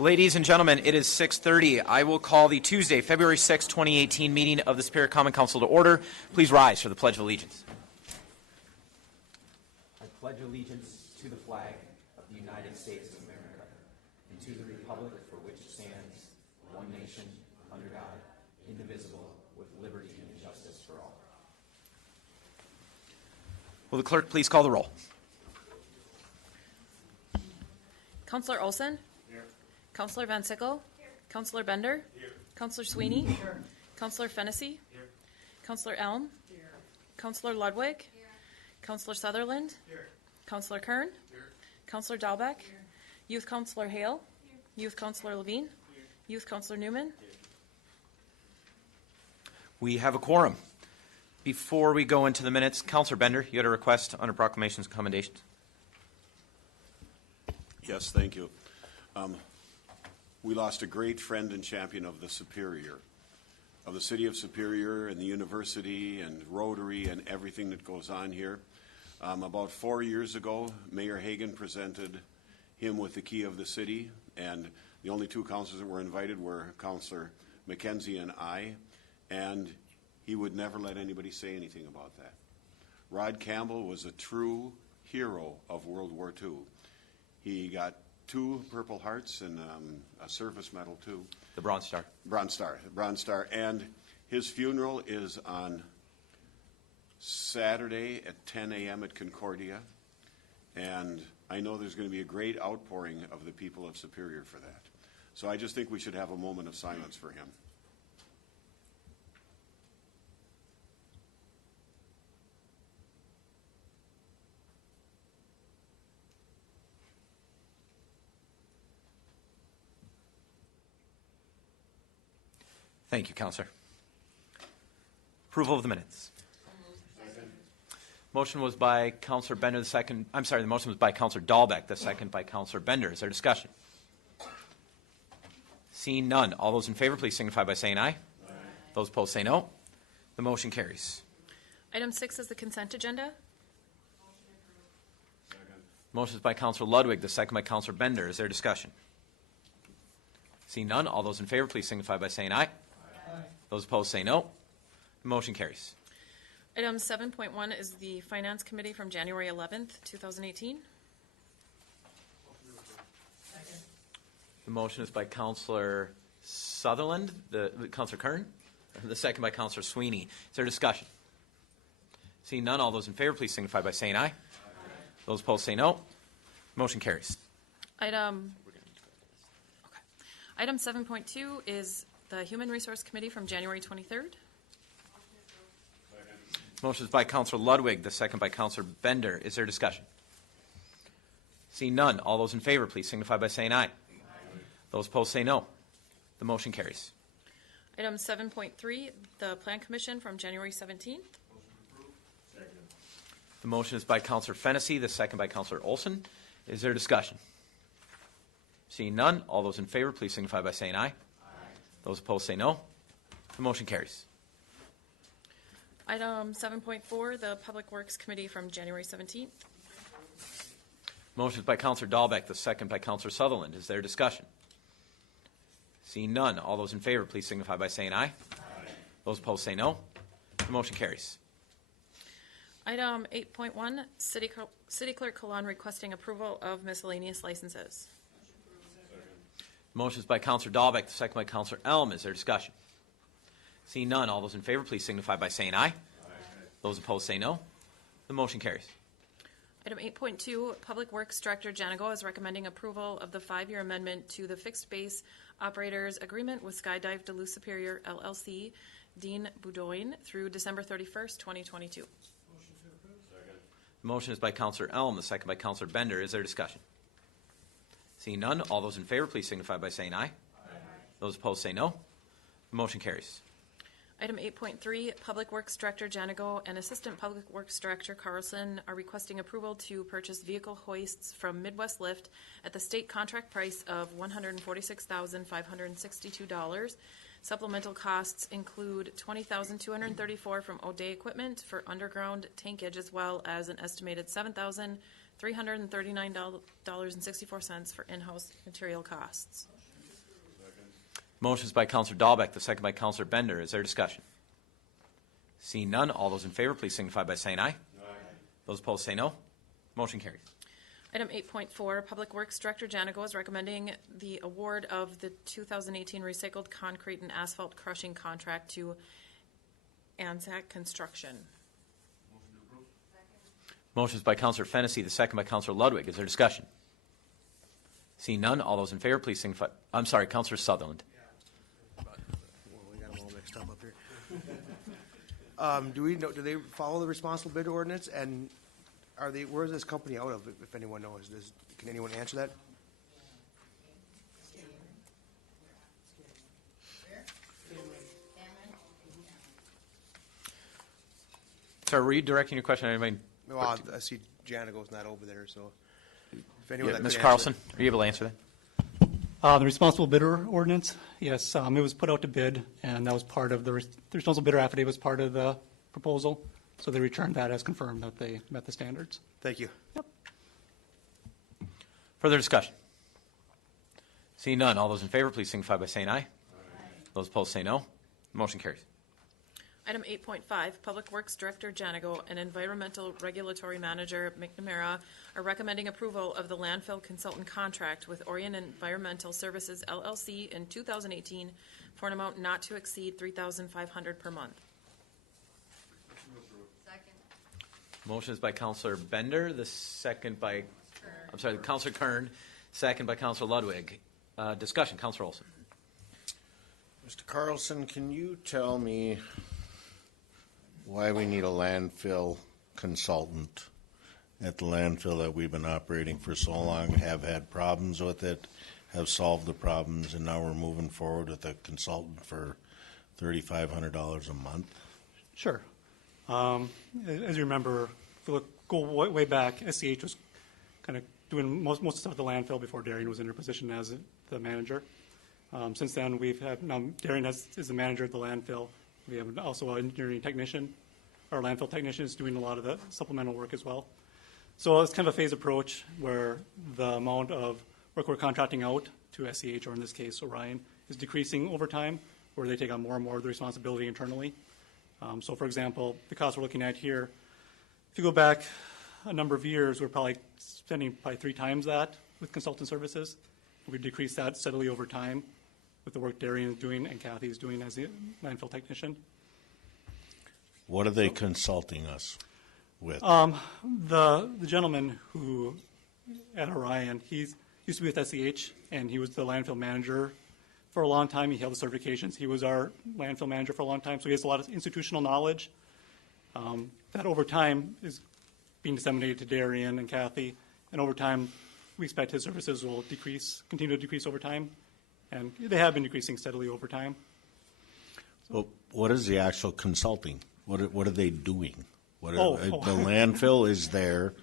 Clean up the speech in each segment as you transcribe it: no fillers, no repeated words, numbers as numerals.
Ladies and gentlemen, it is 6:30. I will call the Tuesday, February 6, 2018 meeting of the Superior Common Council to order. Please rise for the Pledge of Allegiance. I pledge allegiance to the flag of the United States of America and to the republic for which it stands, one nation, under God, indivisible, with liberty and justice for all. Will the clerk please call the roll? Councillor Olson? Here. Councillor Van Sickle? Here. Councillor Bender? Here. Councillor Sweeney? Here. Councillor Fennessy? Here. Councillor Elm? Here. Councillor Ludwig? Here. Councillor Sutherland? Here. Councillor Kern? Here. Councillor Dahlbeck? Here. Youth Councillor Hale? Here. Youth Councillor Levine? Here. Youth Councillor Newman? Here. We have a quorum. Before we go into the minutes, Councillor Bender, you had a request under proclamations and commendations. Yes, thank you. We lost a great friend and champion of the Superior, of the city of Superior and the university and Rotary and everything that goes on here. About 4 years ago, Mayor Hagan presented him with the key of the city, and the only two councilors that were invited were Councillor McKenzie and I, and he would never let anybody say anything about that. Rod Campbell was a true hero of World War II. He got 2 Purple Hearts and a service medal too. The Bronze Star. Bronze Star. And his funeral is on Saturday at 10 a.m. at Concordia. And I know there's going to be a great outpouring of the people of Superior for that. So I just think we should have a moment of silence for him. Thank you, Councillor. Approval of the minutes. Motion was by Councillor Bender, the motion was by Councillor Dahlbeck, the second by Councillor Bender. Is there discussion? Seeing none, all those in favor, please signify by saying aye. Aye. Those opposed say no. The motion carries. Item 6 is the consent agenda. Motion is by Councillor Ludwig, the second by Councillor Bender. Is there discussion? Seeing none, all those in favor, please signify by saying aye. Aye. Those opposed say no. The motion carries. Item 7.1 is the Finance Committee from January 11th, 2018. The motion is by Councillor Sutherland, Councillor Kern, the second by Councillor Sweeney. Is there discussion? Seeing none, all those in favor, please signify by saying aye. Aye. Those opposed say no. Motion carries. Item 7.2 is the Human Resource Committee from January 23rd. Motion is by Councillor Ludwig, the second by Councillor Bender. Is there discussion? Seeing none, all those in favor, please signify by saying aye. Aye. Those opposed say no. The motion carries. Item 7.3, the Plan Commission from January 17th. The motion is by Councillor Fennessy, the second by Councillor Olson. Is there discussion? Seeing none, all those in favor, please signify by saying aye. Aye. Those opposed say no. The motion carries. Item 7.4, the Public Works Committee from January 17th. Motion is by Councillor Dahlbeck, the second by Councillor Sutherland. Is there discussion? Seeing none, all those in favor, please signify by saying aye. Aye. Those opposed say no. The motion carries. Item 8.1, City Clerk Colon requesting approval of miscellaneous licenses. Motion is by Councillor Dahlbeck, the second by Councillor Elm. Is there discussion? Seeing none, all those in favor, please signify by saying aye. Aye. Those opposed say no. The motion carries. Item 8.2, Public Works Director Janigo is recommending approval of the 5-year amendment to the Fixed Base Operators Agreement with Skydive Duluth Superior, LLC, Dean Boudoin, through December 31st, 2022. The motion is by Councillor Elm, the second by Councillor Bender. Is there discussion? Seeing none, all those in favor, please signify by saying aye. Aye. Those opposed say no. The motion carries. Item 8.3, Public Works Director Janigo and Assistant Public Works Director Carlson are requesting approval to purchase vehicle hoists from Midwest Lift at the state contract price of $146,562. Supplemental costs include $20,234 from O'Day Equipment for underground tankage, as well as an estimated $7,339.64 for in-house material costs. Motion is by Counselor Dahlbeck, the second by Counselor Bender. Is there discussion? Seeing none, all those in favor, please signify by saying aye. Those opposed say no. Motion carries. Item 8.4, Public Works Director Janigo is recommending the award of the 2018 recycled concrete and asphalt crushing contract to Anzac Construction. Motion is by Counselor Fennessy, the second by Counselor Ludwig. Is there discussion? Seeing none, all those in favor, please signify. I'm sorry, Counselor Sutherland. We got them all mixed up here. Do we know? Do they follow the responsible bid ordinance? And are they? Where is this company out of? If anyone knows, can anyone answer that? Sorry, were you directing your question at anybody? Well, I see Janigo's not over there, so if anyone Yeah, that could Mr. answer Carlson, that. are you able to answer that? The responsible bidder ordinance, yes, it was put out to bid, and that was part of the responsible bidder affidavit was part of the proposal, so they returned that as confirmed that they met the standards. Thank you. Further discussion? Seeing none, all those in favor, please signify by saying aye. Those opposed say no. Motion carries. Item 8.5, Public Works Director Janigo and Environmental Regulatory Manager McNamara are recommending approval of the landfill consultant contract with Orion Environmental Services LLC in 2018 for an amount not to exceed $3,500 per month. Motion is by Counselor Bender, the second by, Counselor Kern, second by Counselor Ludwig. Discussion, Counselor Olson. Mr. Carlson, can you tell me why we need a landfill consultant at the landfill that we've been operating for so long, have had problems with it, have solved the problems, and now we're moving forward with a consultant for $3,500 a month? Sure. As you remember, if you go way back, SCH was kind of doing most of the stuff at the landfill before Darian was in her position as the manager. Since then, now Darian is the manager of the landfill. We have also an engineering technician. Our landfill technician is doing a lot of the supplemental work as well. So it's kind of a phased approach where the amount of work we're contracting out to SCH, or in this case Orion, is decreasing over time, where they take on more and more of the responsibility internally. So for example, the cost we're looking at here, if you go back a number of years, we're probably spending 3 times that with consultant services. We've decreased that steadily over time with the work Darian is doing and Kathy is doing as the landfill technician. What are they consulting us with? The gentleman who at Orion, he used to be with SCH, and he was the landfill manager for a long time. He held the certifications. He was our landfill manager for a long time, so he has a lot of institutional knowledge that over time is being disseminated to Darian and Kathy, and over time we expect his services will continue to decrease over time, and they have been decreasing steadily over time. Well, what is the actual consulting? What are they doing? The Oh. landfill is there.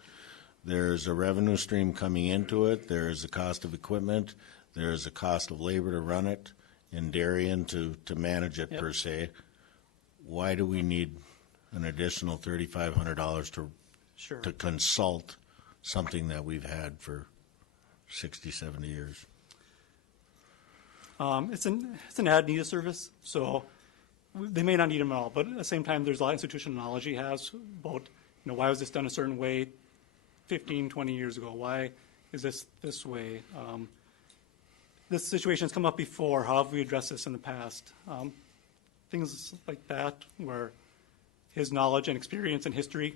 There's a revenue stream coming into it. There's a cost of equipment. There's a cost of labor to run it, and Darian to manage it, Yep. per se. Why do we need an additional $3,500 Sure. to consult something that we've had for 60, 70 years? It's an ad need a service, so they may not need them at all. But at the same time, there's a lot of institutional knowledge he has about, why was this done a certain way 15, 20 years ago? Why is this way? This situation has come up before. How have we addressed this in the past? Things like that, where his knowledge and experience and history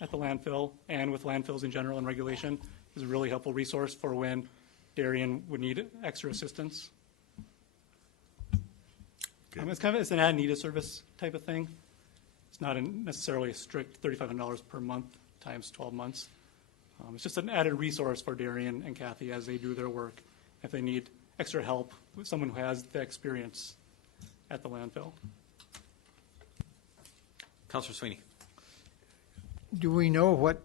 at the landfill and with landfills in general and regulation is a really helpful resource for when Darian would need extra assistance. It's an ad need a service type of thing. It's not necessarily a strict $3,500 per month times 12 months. It's just an added resource for Darian and Kathy as they do their work, if they need extra help with someone who has the experience at the landfill. Counselor Sweeney. Do we know what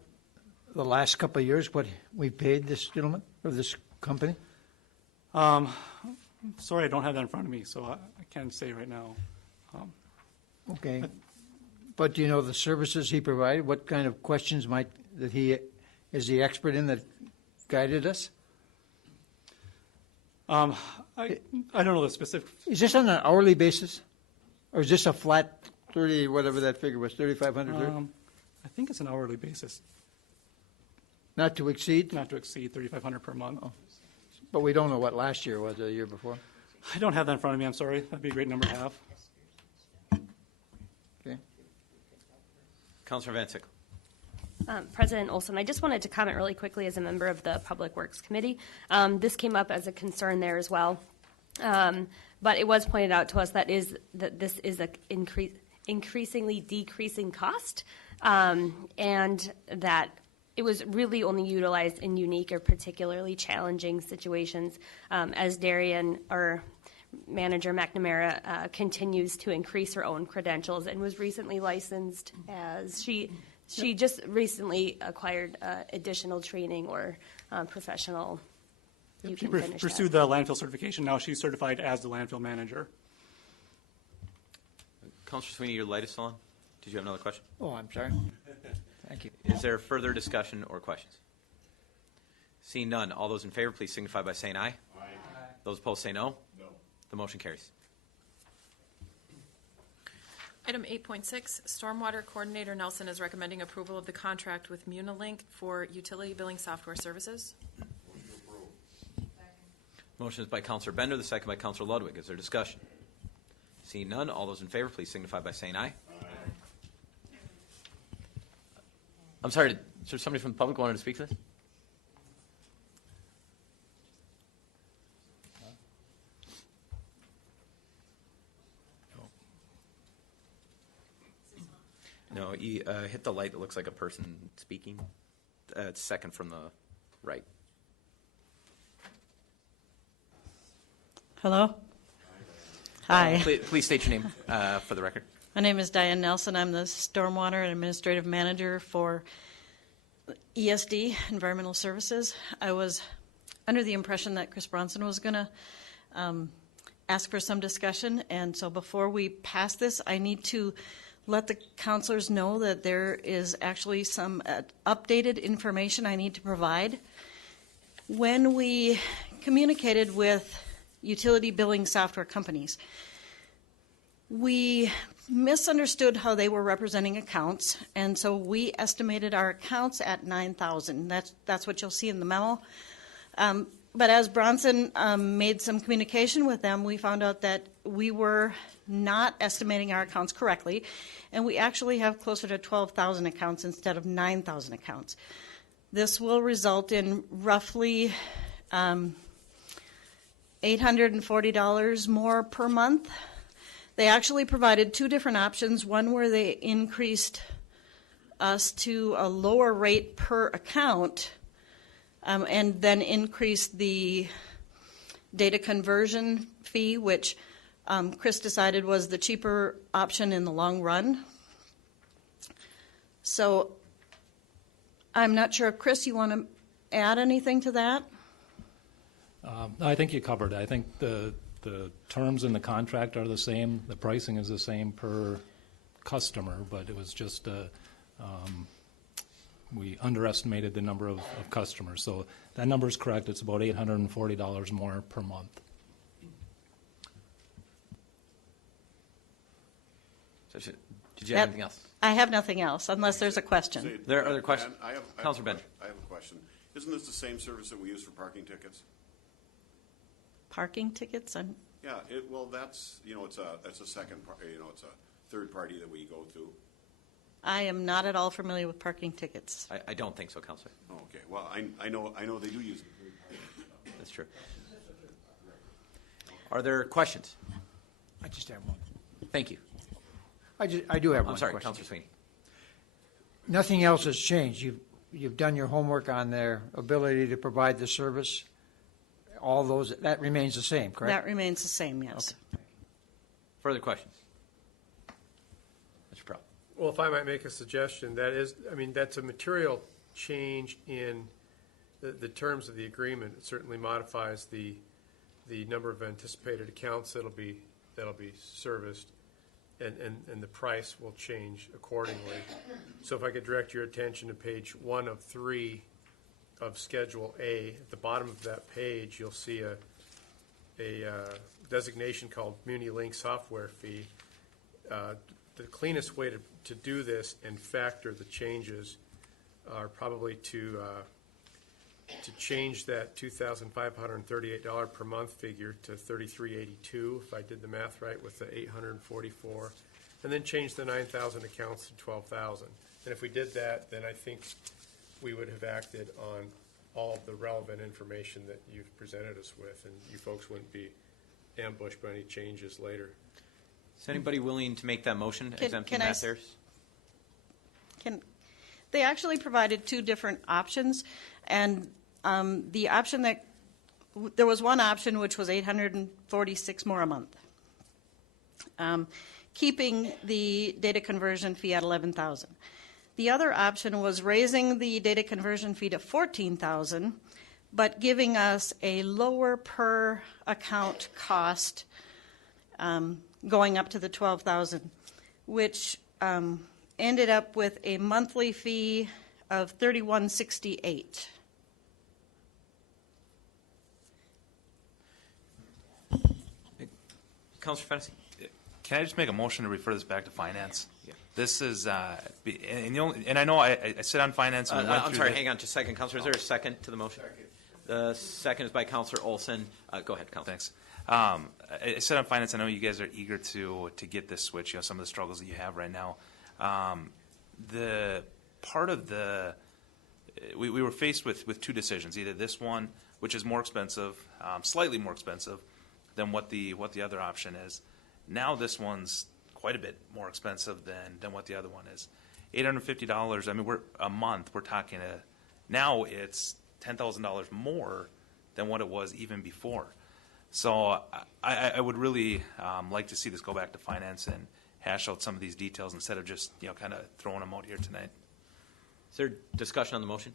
the last couple of years, what we paid this gentleman or this company? Sorry, I don't have that in front of me, so I can't say right now. Okay. But do you know the services he provided? What kind of questions is he expert in that guided us? I don't know the specific. Is this on an hourly basis? Or is this a flat 30, whatever that figure was, 3,500? I think it's an hourly basis, Not to exceed? not to exceed 3,500 per month. But we don't know what last year was, or the year before. I don't have that in front of me. I'm sorry. That'd be a great number to have. Okay. Councilor Van Sickle. President Olson, I just wanted to comment really quickly as a member of the Public Works Committee. This came up as a concern there as well. But it was pointed out to us that this is an increasingly decreasing cost, and that it was really only utilized in unique or particularly challenging situations, as Darian, or Manager McNamara, continues to increase her own credentials and was recently licensed as she just recently acquired additional training or professional. You She can finish pursued that. the landfill certification. Now she's certified as the landfill manager. Councilor Sweeney, your light is still on. Did you have another question? Oh, I'm sorry. Thank you. Is there further discussion or questions? Seeing none, all those in favor, please signify by saying aye. Aye. Those opposed say no. No. The motion carries. Item 8.6, Stormwater Coordinator Nelson is recommending approval of the contract with Munilink for utility billing software services. Motion is by Councilor Bender, the second by Councilor Ludwig. Is there discussion? Seeing none, all those in favor, please signify by saying aye. Aye. I'm sorry, is there somebody from the public wanted to speak to this? No, you hit the light that looks like a person speaking. It's second from the right. Hello? Hi. Please state your name for the record. My name is Diane Nelson. I'm the Stormwater and Administrative Manager for ESD, Environmental Services. I was under the impression that Chris Bronson was going to ask for some discussion, and so before we pass this, I need to let the counselors know that there is actually some updated information I need to provide. When we communicated with utility billing software companies, we misunderstood how they were representing accounts, and so we estimated our accounts at 9,000. That's what you'll see in the memo. But as Bronson made some communication with them, we found out that we were not estimating our accounts correctly, and we actually have closer to 12,000 accounts instead of 9,000 accounts. This will result in roughly $840 more per month. They actually provided two different options, one where they increased us to a lower rate per account, and then increased the data conversion fee, which Chris decided was the cheaper option in the long run. So I'm not sure, Chris, you want to add anything to that? I think you covered it. I think the terms in the contract are the same. The pricing is the same per customer, but it was just we underestimated the number of customers. So that number is correct. It's about $840 more per month. Did you have anything else? I have nothing else, unless there's a question. There are other questions? Councilor Bender. I have a question. Isn't this the same service that we use for parking tickets? Parking tickets? Yeah, well, that's a second, it's a third party that we go to. I am not at all familiar with parking tickets. I don't think so, Councilor. Oh, okay, well, I know they do use it. That's true. Are there questions? I just have one. Thank you. I do have one I'm sorry, question. Councilor Sweeney. Nothing else has changed. You've done your homework on their ability to provide the service. All those, that remains the same, correct? That remains the same, yes. Okay. Further questions? Mr. Prout. Well, if I might make a suggestion, that's a material change in the terms of the agreement. It certainly modifies the number of anticipated accounts that'll be serviced, and the price will change accordingly. So if I could direct your attention to page 1 of 3 of Schedule A, at the bottom of that page, you'll see designation called Muni Link software fee. The cleanest way to do this and factor the changes are probably to change that $2,538 per month figure to $3,382, if I did the math right, with the 844, and then change the 9,000 accounts to 12,000. And if we did that, then I think we would have acted on all of the relevant information that you've presented us with, and you folks wouldn't be ambushed by any changes later. Is anybody willing to make that motion, exempting can I Matt Ayers? They actually provided two different options, and the option there was one option which was $846 more a month, keeping the data conversion fee at $11,000. The other option was raising the data conversion fee to $14,000, but giving us a lower per account cost, going up to the $12,000, which ended up with a monthly fee of $31.68. Councilor Fennessy? Can I just make a motion to refer this back to finance? Yeah. This is, and I know I sit on finance. And we went I'm through sorry, the- hang on just a second. Councilor, is there a second to the motion? Second. The second is by Councilor Olson. Go ahead, Councilor. Thanks. I sit on finance. I know you guys are eager to get this switch. You know, some of the struggles that you have right now. The part of we were faced with two decisions. Either this one, which is more expensive, slightly more expensive than what the other option is. Now this one's quite a bit more expensive than what the other one is. $850. I mean, we're a month. We're talking now it's $10,000 more than what it was even before. So I would really like to see this go back to finance and hash out some of these details instead of just kind of throwing them out here tonight. Is there discussion on the motion?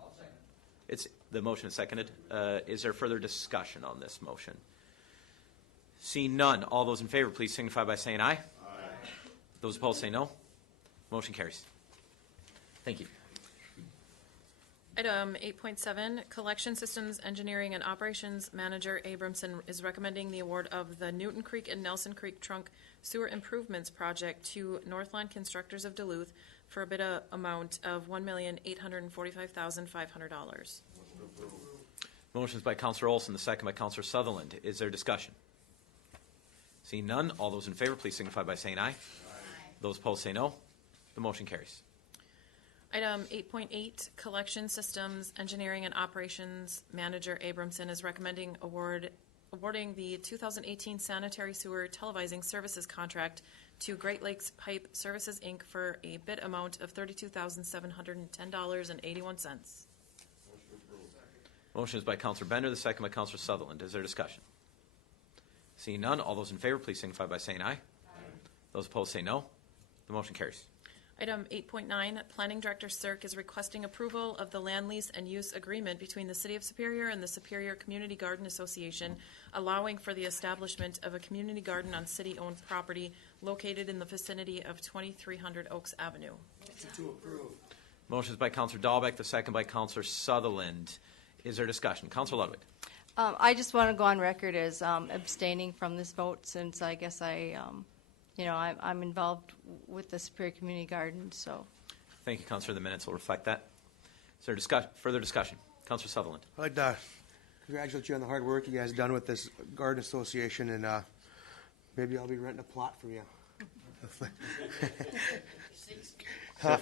I'll second. The motion is seconded. Is there further discussion on this motion? Seeing none, all those in favor, please signify by saying aye. Aye. Those opposed say no. Motion carries. Thank you. Item 8.7, Collection Systems Engineering and Operations Manager Abramson is recommending the award of the Newton Creek and Nelson Creek Trunk Sewer Improvements Project to Northland Constructors of Duluth for a bid amount of $1,845,500. Motion is by Councilor Olson, the second by Councilor Sutherland. Is there discussion? Seeing none, all those in favor, please signify by saying aye. Aye. Those opposed say no. The motion carries. Item 8.8, Collection Systems Engineering and Operations Manager Abramson is recommending awarding the 2018 Sanitary Sewer Televising Services Contract to Great Lakes Pipe Services, Inc. for a bid amount of $32,710.81. Motion is by Councilor Bender, the second by Councilor Sutherland. Is there discussion? Seeing none, all those in favor, please signify by saying aye. Aye. Those opposed say no. The motion carries. Item 8.9, Planning Director Cirque is requesting approval of the land lease and use agreement between the City of Superior and the Superior Community Garden Association, allowing for the establishment of a community garden on city-owned property located in the vicinity of 2300 Oaks Avenue. Motion to approve. Motion is by Councilor Dahlbeck, the second by Councilor Sutherland. Is there discussion? Councilor Ludwig. I just want to go on record as abstaining from this vote, since I guess I'm involved with the Superior Community Garden. So, Thank you, Councilor. The minutes will reflect that. Is there further discussion? Councilor Sutherland. I'd like to congratulate you on the hard work you guys have done with this garden association, and maybe I'll be renting a plot from you.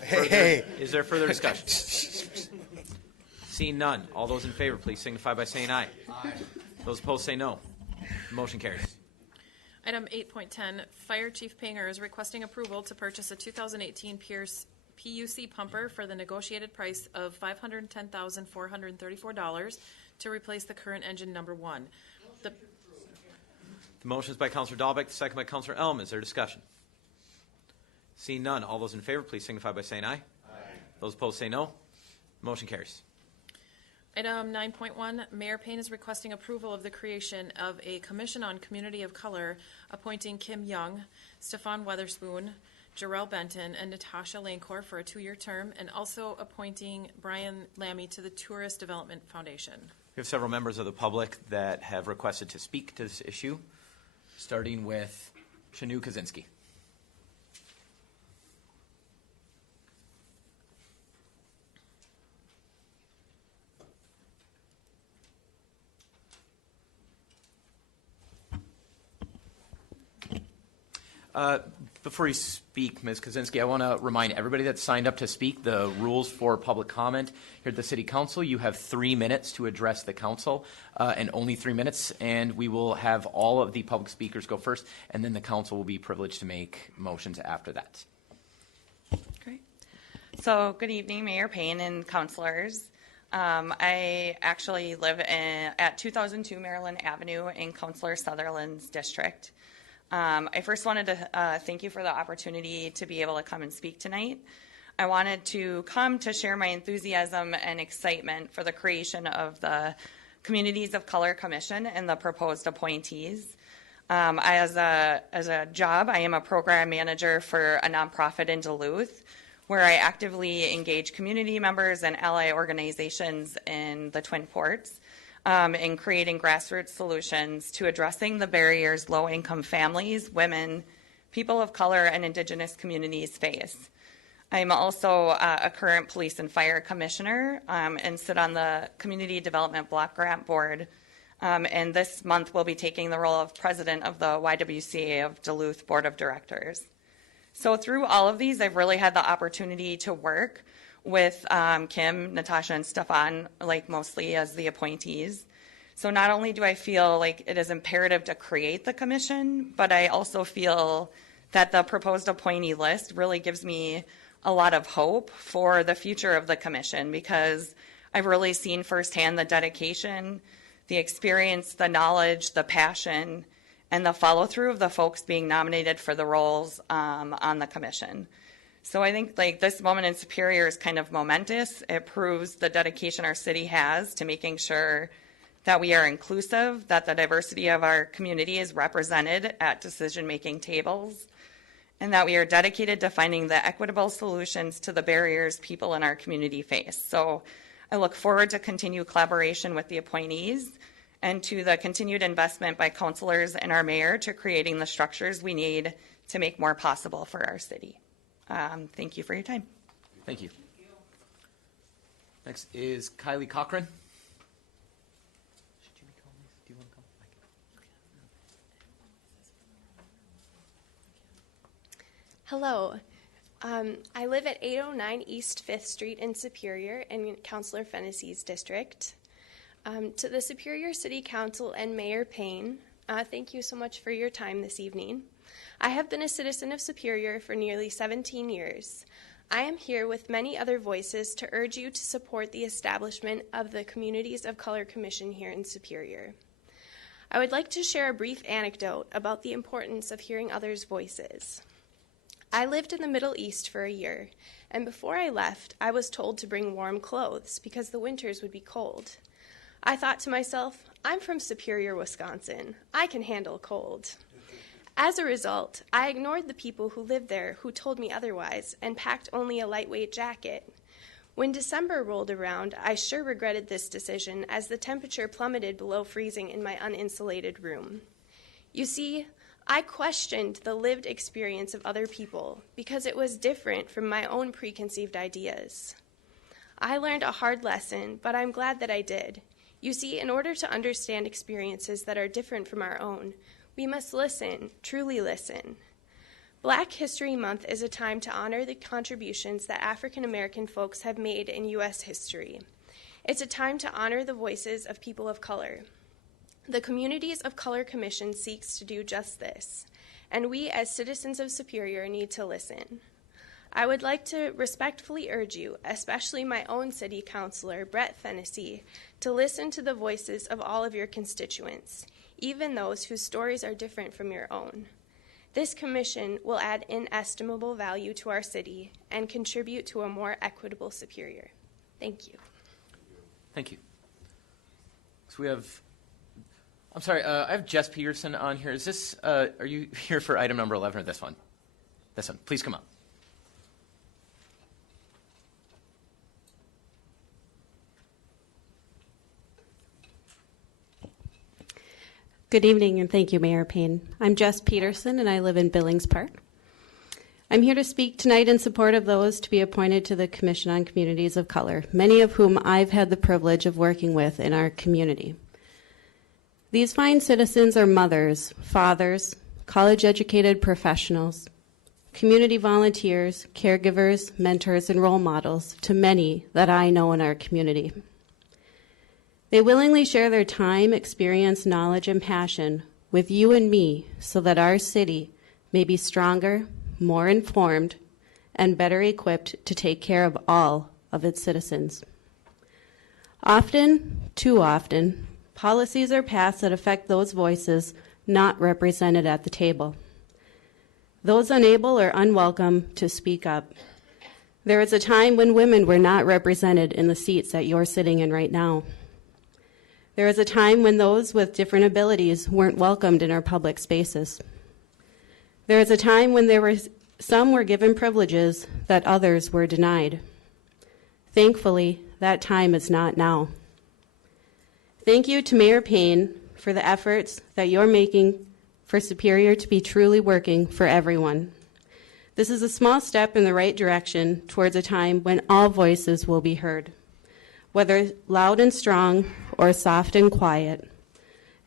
Hey. Is there further discussion? Seeing none, all those in favor, please signify by saying aye. Aye. Those opposed say no. The motion carries. Item 8.10, Fire Chief Panger is requesting approval to purchase a 2018 Pierce PUC pumper for the negotiated price of $510,434 to replace the current engine number 1. The motion is by Councilor Dahlbeck, the second by Councilor Elm. Is there discussion? Seeing none, all those in favor, please signify by saying aye. Aye. Those opposed say no. The motion carries. Item 9.1, Mayor Payne is requesting approval of the creation of a Commission on Community of Color, appointing Kim Young, Stefan Weatherspoon, Jarrell Benton, and Natasha Lanecourt for a 2-year term, and also appointing Brian Lammy to the Tourist Development Foundation. We have several members of the public that have requested to speak to this issue, starting with Shanu Kaczynski. Before you speak, Ms. Kaczynski, I want to remind everybody that signed up to speak the rules for public comment here at the City Council. You have 3 minutes to address the council, and only 3 minutes, and we will have all of the public speakers go first, and then the council will be privileged to make motions after that. Great. So, good evening, Mayor Payne and councilors. I actually live at 2002 Maryland Avenue in Councilor Sutherland's district. I first wanted to thank you for the opportunity to be able to come and speak tonight. I wanted to come to share my enthusiasm and excitement for the creation of the Communities of Color Commission and the proposed appointees. As a job, I am a program manager for a nonprofit in Duluth, where I actively engage community members and ally organizations in the Twin Ports. In creating grassroots solutions to addressing the barriers low-income families, women, people of color, and Indigenous communities face. I'm also a current police and fire commissioner and sit on the Community Development Block Grant Board. And this month we'll be taking the role of president of the YWCA of Duluth Board of Directors. So through all of these, I've really had the opportunity to work with Kim, Natasha, and Stefan, like mostly as the appointees. So not only do I feel like it is imperative to create the commission, but I also feel that the proposed appointee list really gives me a lot of hope for the future of the commission, because I've really seen firsthand the dedication, the experience, the knowledge, the passion, and the follow-through of the folks being nominated for the roles on the commission. So I think like this moment in Superior is kind of momentous. It proves the dedication our city has to making sure that we are inclusive, that the diversity of our community is represented at decision-making tables, and that we are dedicated to finding the equitable solutions to the barriers people in our community face. So I look forward to continued collaboration with the appointees and to the continued investment by councilors and our mayor to creating the structures we need to make more possible for our city. Thank you for your time. Thank you. Next is Kylie Cochran. Do you want to come? Hello. I live at 809 East 5th Street in Superior in Councilor Fennessy's district. To the Superior City Council and Mayor Payne, thank you so much for your time this evening. I have been a citizen of Superior for nearly 17 years. I am here with many other voices to urge you to support the establishment of the Communities of Color Commission here in Superior. I would like to share a brief anecdote about the importance of hearing others' voices. I lived in the Middle East for a year, and before I left, I was told to bring warm clothes because the winters would be cold. I thought to myself, I'm from Superior, Wisconsin. I can handle cold. As a result, I ignored the people who lived there who told me otherwise and packed only a lightweight jacket. When December rolled around, I sure regretted this decision as the temperature plummeted below freezing in my uninsulated room. You see, I questioned the lived experience of other people because it was different from my own preconceived ideas. I learned a hard lesson, but I'm glad that I did. You see, in order to understand experiences that are different from our own, we must listen, truly listen. Black History Month is a time to honor the contributions that African American folks have made in U.S. history. It's a time to honor the voices of people of color. The Communities of Color Commission seeks to do just this, and we as citizens of Superior need to listen. I would like to respectfully urge you, especially my own city councilor, Brett Fennessy, to listen to the voices of all of your constituents, even those whose stories are different from your own. This commission will add inestimable value to our city and contribute to a more equitable Superior. Thank you. Thank you. So we have, I'm sorry, I have Jess Peterson on here. Is this, are you here for item number 11 or this one? This one. Please come up. Good evening, and thank you, Mayor Payne. I'm Jess Peterson, and I live in Billings Park. I'm here to speak tonight in support of those to be appointed to the Commission on Communities of Color, many of whom I've had the privilege of working with in our community. These fine citizens are mothers, fathers, college-educated professionals, community volunteers, caregivers, mentors, and role models to many that I know in our community. They willingly share their time, experience, knowledge, and passion with you and me so that our city may be stronger, more informed, and better equipped to take care of all of its citizens. Often, too often, policies are passed that affect those voices not represented at the table, those unable or unwelcome to speak up. There was a time when women were not represented in the seats that you're sitting in right now. There was a time when those with different abilities weren't welcomed in our public spaces. There was a time when some were given privileges that others were denied. Thankfully, that time is not now. Thank you to Mayor Payne for the efforts that you're making for Superior to be truly working for everyone. This is a small step in the right direction towards a time when all voices will be heard, whether loud and strong or soft and quiet.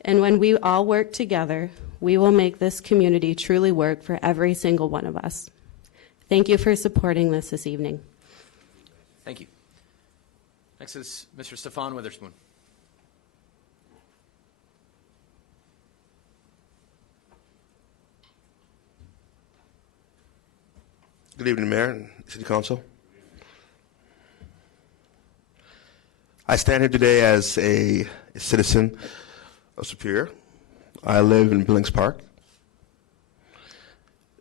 And when we all work together, we will make this community truly work for every single one of us. Thank you for supporting this evening. Thank you. Next is Mr. Stefan Witherspoon. Good evening, Mayor and City Council. I stand here today as a citizen of Superior. I live in Billings Park.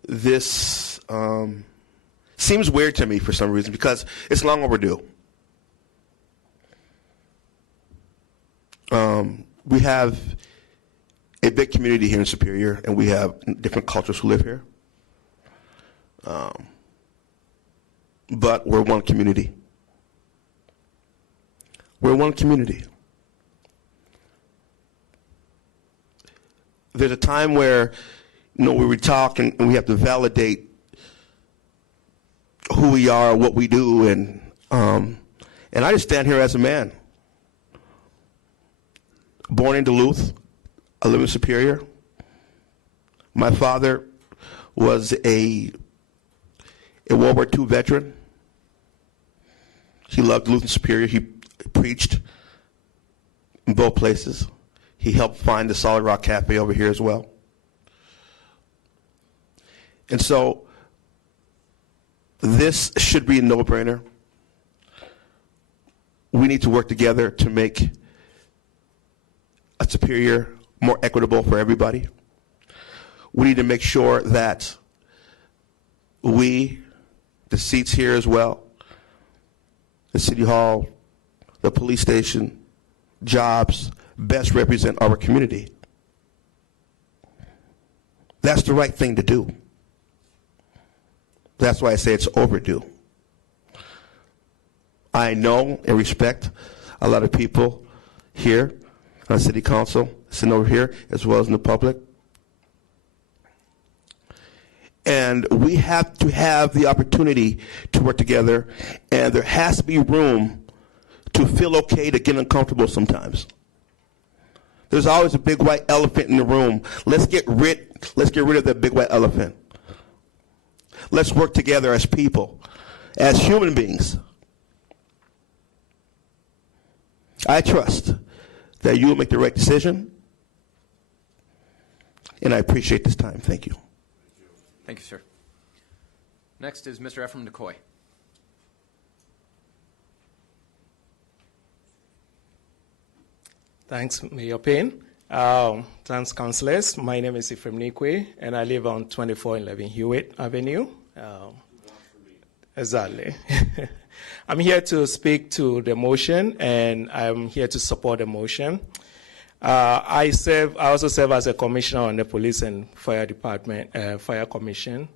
This seems weird to me for some reason because it's long overdue. We have a big community here in Superior, and we have different cultures who live here. But we're one community. We're one community. There's a time where, we talk and we have to validate who we are, what we do, and I just stand here as a man. Born in Duluth, I live in Superior. My father was a World War II veteran. He loved Duluth and Superior. He preached in both places. He helped find the Solid Rock Cafe over here as well. And so this should be a no-brainer. We need to work together to make a Superior more equitable for everybody. We need to make sure that the seats here as well, the City Hall, the police station, jobs, best represent our community. That's the right thing to do. That's why I say it's overdue. I know and respect a lot of people here on City Council, sitting over here, as well as in the public. And we have to have the opportunity to work together, and there has to be room to feel okay to get uncomfortable sometimes. There's always a big white elephant in the room. Let's get rid of that big white elephant. Let's work together as people, as human beings. I trust that you will make the right decision, and I appreciate this time. Thank you. Thank you, sir. Next is Mr. Ephraim DeCoy. Thanks, Mayor Payne. Thanks, councillors. My name is Ephraim Nikwe, and I live on 2411 Hewitt Avenue. Exactly. I'm here to speak to the motion, and I'm here to support the motion. I also serve as a commissioner on the Police and Fire Department, Fire Commission,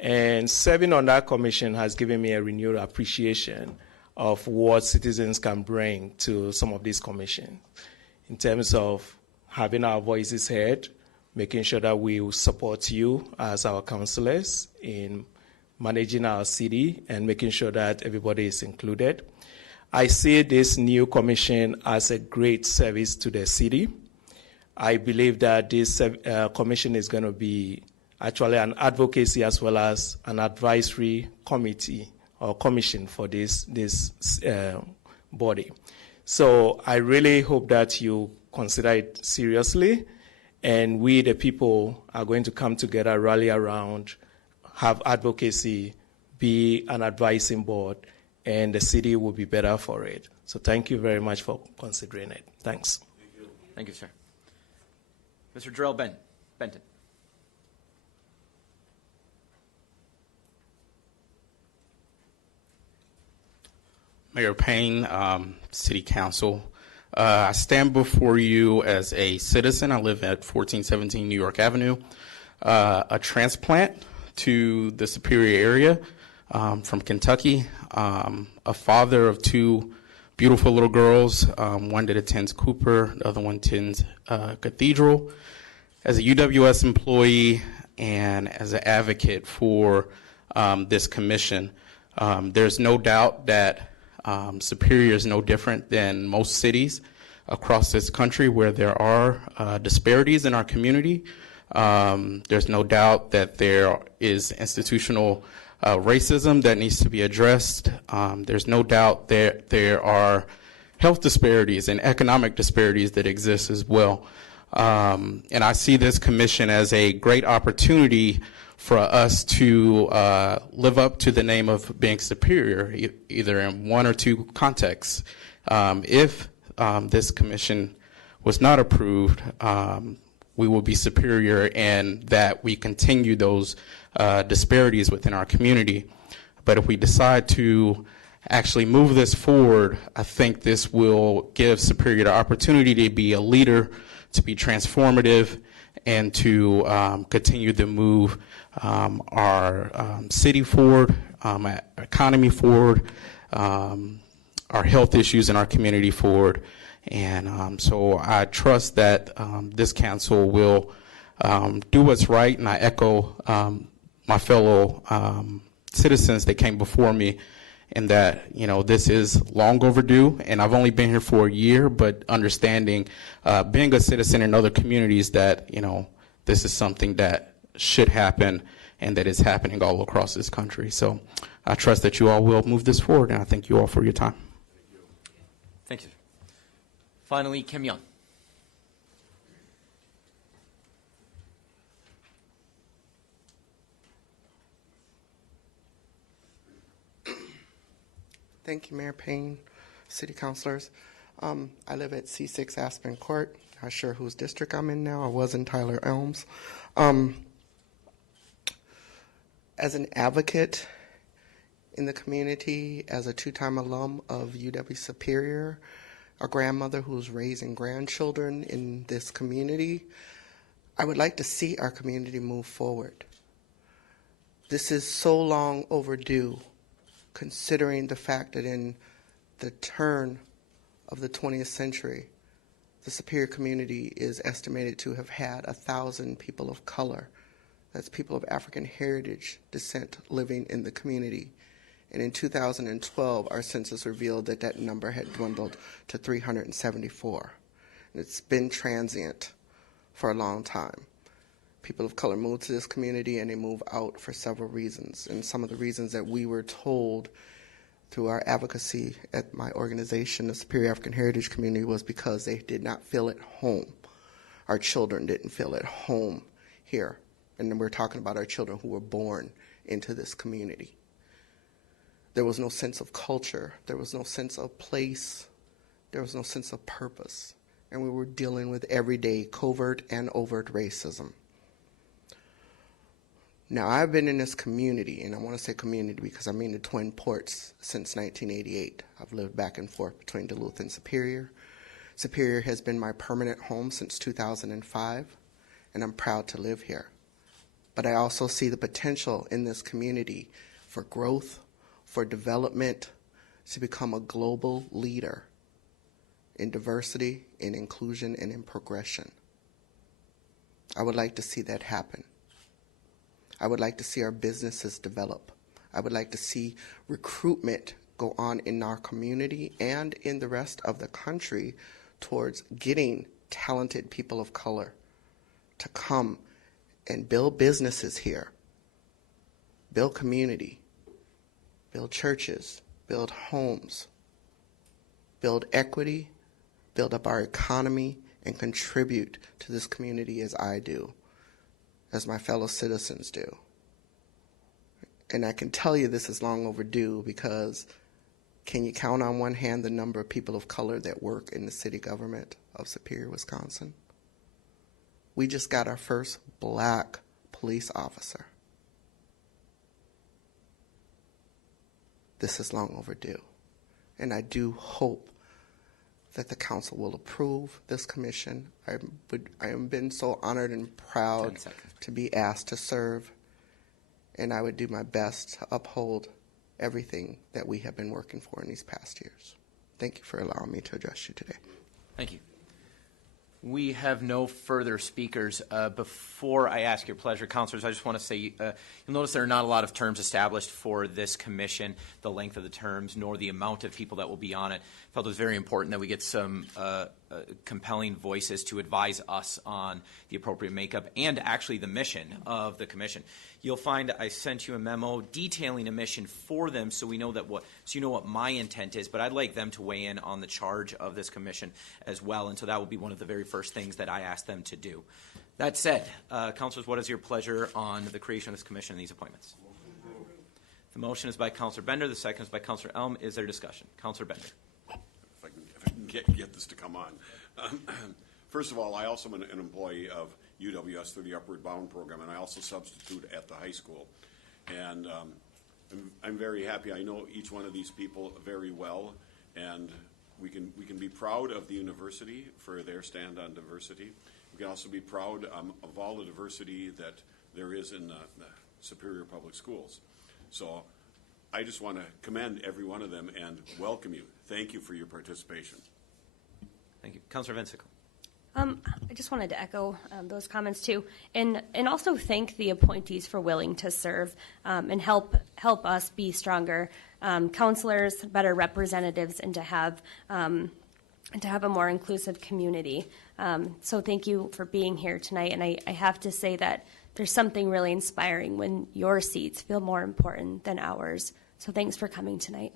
and serving on that commission has given me a renewed appreciation of what citizens can bring to some of these commissions in terms of having our voices heard, making sure that we will support you as our councillors in managing our city and making sure that everybody is included. I see this new commission as a great service to the city. I believe that this commission is going to be actually an advocacy as well as an advisory committee or commission for this body. So I really hope that you consider it seriously, and we, the people, are going to come together, rally around, have advocacy, be an advising board, and the city will be better for it. So thank you very much for considering it. Thanks. Thank you, sir. Mr. Jarrell Benton. Mayor Payne, City Council. I stand before you as a citizen. I live at 1417 New York Avenue, a transplant to the Superior area from Kentucky, a father of two beautiful little girls, one that attends Cooper, the other one attends Cathedral. As a UWS employee and as an advocate for this commission, there's no doubt that Superior is no different than most cities across this country where there are disparities in our community. There's no doubt that there is institutional racism that needs to be addressed. There's no doubt that there are health disparities and economic disparities that exist as well. And I see this commission as a great opportunity for us to live up to the name of being superior, either in one or two contexts. If this commission was not approved, we will be superior in that we continue those disparities within our community. But if we decide to actually move this forward, I think this will give Superior the opportunity to be a leader, to be transformative, and to continue to move our city forward, our economy forward, our health issues in our community forward. And so I trust that this council will do what's right, and I echo my fellow citizens that came before me in that, you know, this is long overdue, and I've only been here for a year, but understanding, being a citizen in other communities, that, you know, this is something that should happen and that is happening all across this country. So I trust that you all will move this forward, and I thank you all for your time. Thank you. Finally, Kim Young. Thank you, Mayor Payne, City Councilors. I live at C6 Aspen Court. Not sure whose district I'm in now. I was in Tyler Elms. As an advocate in the community, as a two-time alum of UW Superior, a grandmother who's raising grandchildren in this community, I would like to see our community move forward. This is so long overdue, considering the fact that in the turn of the 20th century, the Superior community is estimated to have had 1,000 people of color. That's people of African heritage descent living in the community. And in 2012, our census revealed that that number had dwindled to 374. And it's been transient for a long time. People of color move to this community and they move out for several reasons. And some of the reasons that we were told through our advocacy at my organization, the Superior African Heritage Community, was because they did not feel at home. Our children didn't feel at home here. And then we're talking about our children who were born into this community. There was no sense of culture. There was no sense of place. There was no sense of purpose. And we were dealing with everyday covert and overt racism. Now, I've been in this community, and I want to say community because I mean the Twin Ports, since 1988. I've lived back and forth between Duluth and Superior. Superior has been my permanent home since 2005, and I'm proud to live here. But I also see the potential in this community for growth, for development, to become a global leader in diversity, in inclusion, and in progression. I would like to see that happen. I would like to see our businesses develop. I would like to see recruitment go on in our community and in the rest of the country towards getting talented people of color to come and build businesses here, build community, build churches, build homes, build equity, build up our economy, and contribute to this community as I do, as my fellow citizens do. And I can tell you this is long overdue because can you count on one hand the number of people of color that work in the city government of Superior, Wisconsin? We just got our first black police officer. This is long overdue. And I do hope that the council will approve this commission. I have been so honored and proud to be asked to serve, and I would do my best to uphold everything that we have been working for in these past years. Thank you for allowing me to address you today. Thank you. We have no further speakers. Before I ask your pleasure, councilors, I just want to say you'll notice there are not a lot of terms established for this commission, the length of the terms, nor the amount of people that will be on it. I felt it was very important that we get some compelling voices to advise us on the appropriate makeup and actually the mission of the commission. You'll find I sent you a memo detailing a mission for them so we know that so you know what my intent is, but I'd like them to weigh in on the charge of this commission as well, and so that will be one of the very first things that I ask them to do. That said, councilors, what is your pleasure on the creation of this commission and these appointments? The motion is by Councilor Bender. The second is by Councilor Elm. Is there discussion? Councilor Bender. If I can get this to come on. First of all, I also am an employee of UWS through the Upward Bound program, and I also substitute at the high school. And I'm very happy. I know each one of these people very well, and we can be proud of the university for their stand on diversity. We can also be proud of all the diversity that there is in the Superior Public Schools. So I just want to commend every one of them and welcome you. Thank you for your participation. Thank you. Councilor Vinsicle. I just wanted to echo those comments too, and also thank the appointees for willing to serve and help us be stronger counselors, better representatives, and to have a more inclusive community. So thank you for being here tonight. And I have to say that there's something really inspiring when your seats feel more important than ours. So thanks for coming tonight.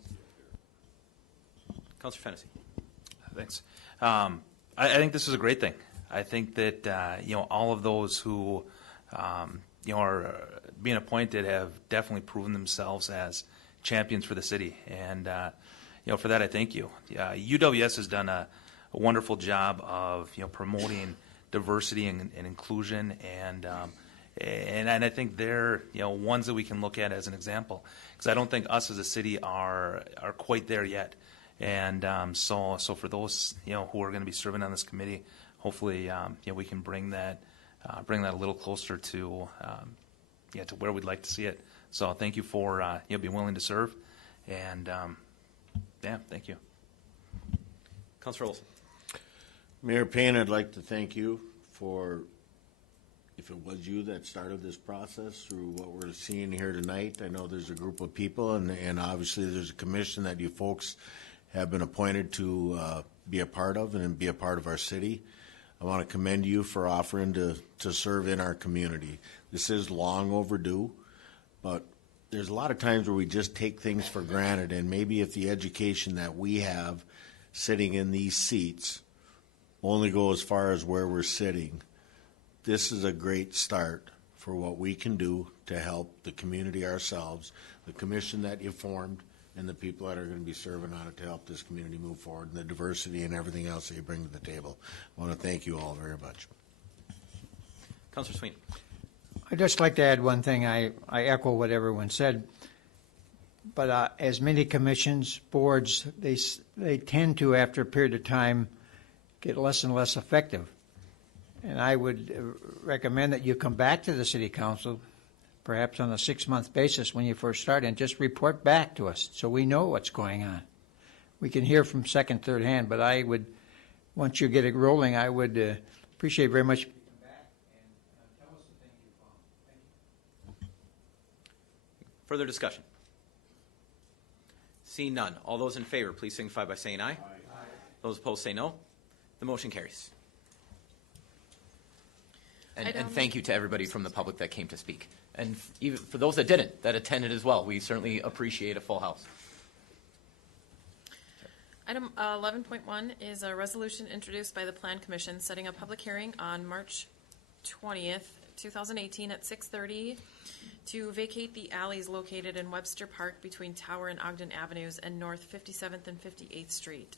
Councilor Fennessy. Thanks. I think this is a great thing. I think that all of those who are being appointed have definitely proven themselves as champions for the city, and for that I thank you. UWS has done a wonderful job of promoting diversity and inclusion, and I think they're ones that we can look at as an example, because I don't think us as a city are quite there yet. And so for those who are going to be serving on this committee, hopefully we can bring that a little closer to where we'd like to see it. So thank you for being willing to serve, and thank you. Councilor Olson. Mayor Payne, I'd like to thank you for, if it was you that started this process through what we're seeing here tonight. I know there's a group of people, and obviously there's a commission that you folks have been appointed to be a part of and be a part of our city. I want to commend you for offering to serve in our community. This is long overdue, but there's a lot of times where we just take things for granted, and maybe if the education that we have sitting in these seats only go as far as where we're sitting, this is a great start for what we can do to help the community ourselves, the commission that you formed, and the people that are going to be serving on it to help this community move forward, and the diversity and everything else that you bring to the table. I want to thank you all very much. Councilor Sweeney. I'd just like to add one thing. I echo what everyone said. But as many commissions, boards, they tend to, after a period of time, get less and less effective. And I would recommend that you come back to the City Council, perhaps on a 6-month basis when you first start, and just report back to us so we know what's going on. We can hear from second, third hand, but I would, once you get it rolling, I would appreciate very much if you come back and Further discussion? Seeing none. All those in favor, please signify by saying aye. Those opposed say no. The motion carries. And thank you to everybody from the public that came to speak. And even for those that didn't, that attended as well. We certainly appreciate a full house. Item 11.1 is a resolution introduced by the Plan Commission setting a public hearing on March 20th, 2018 at 6:30 to vacate the alleys located in Webster Park between Tower and Ogden Avenues and North 57th and 58th Street.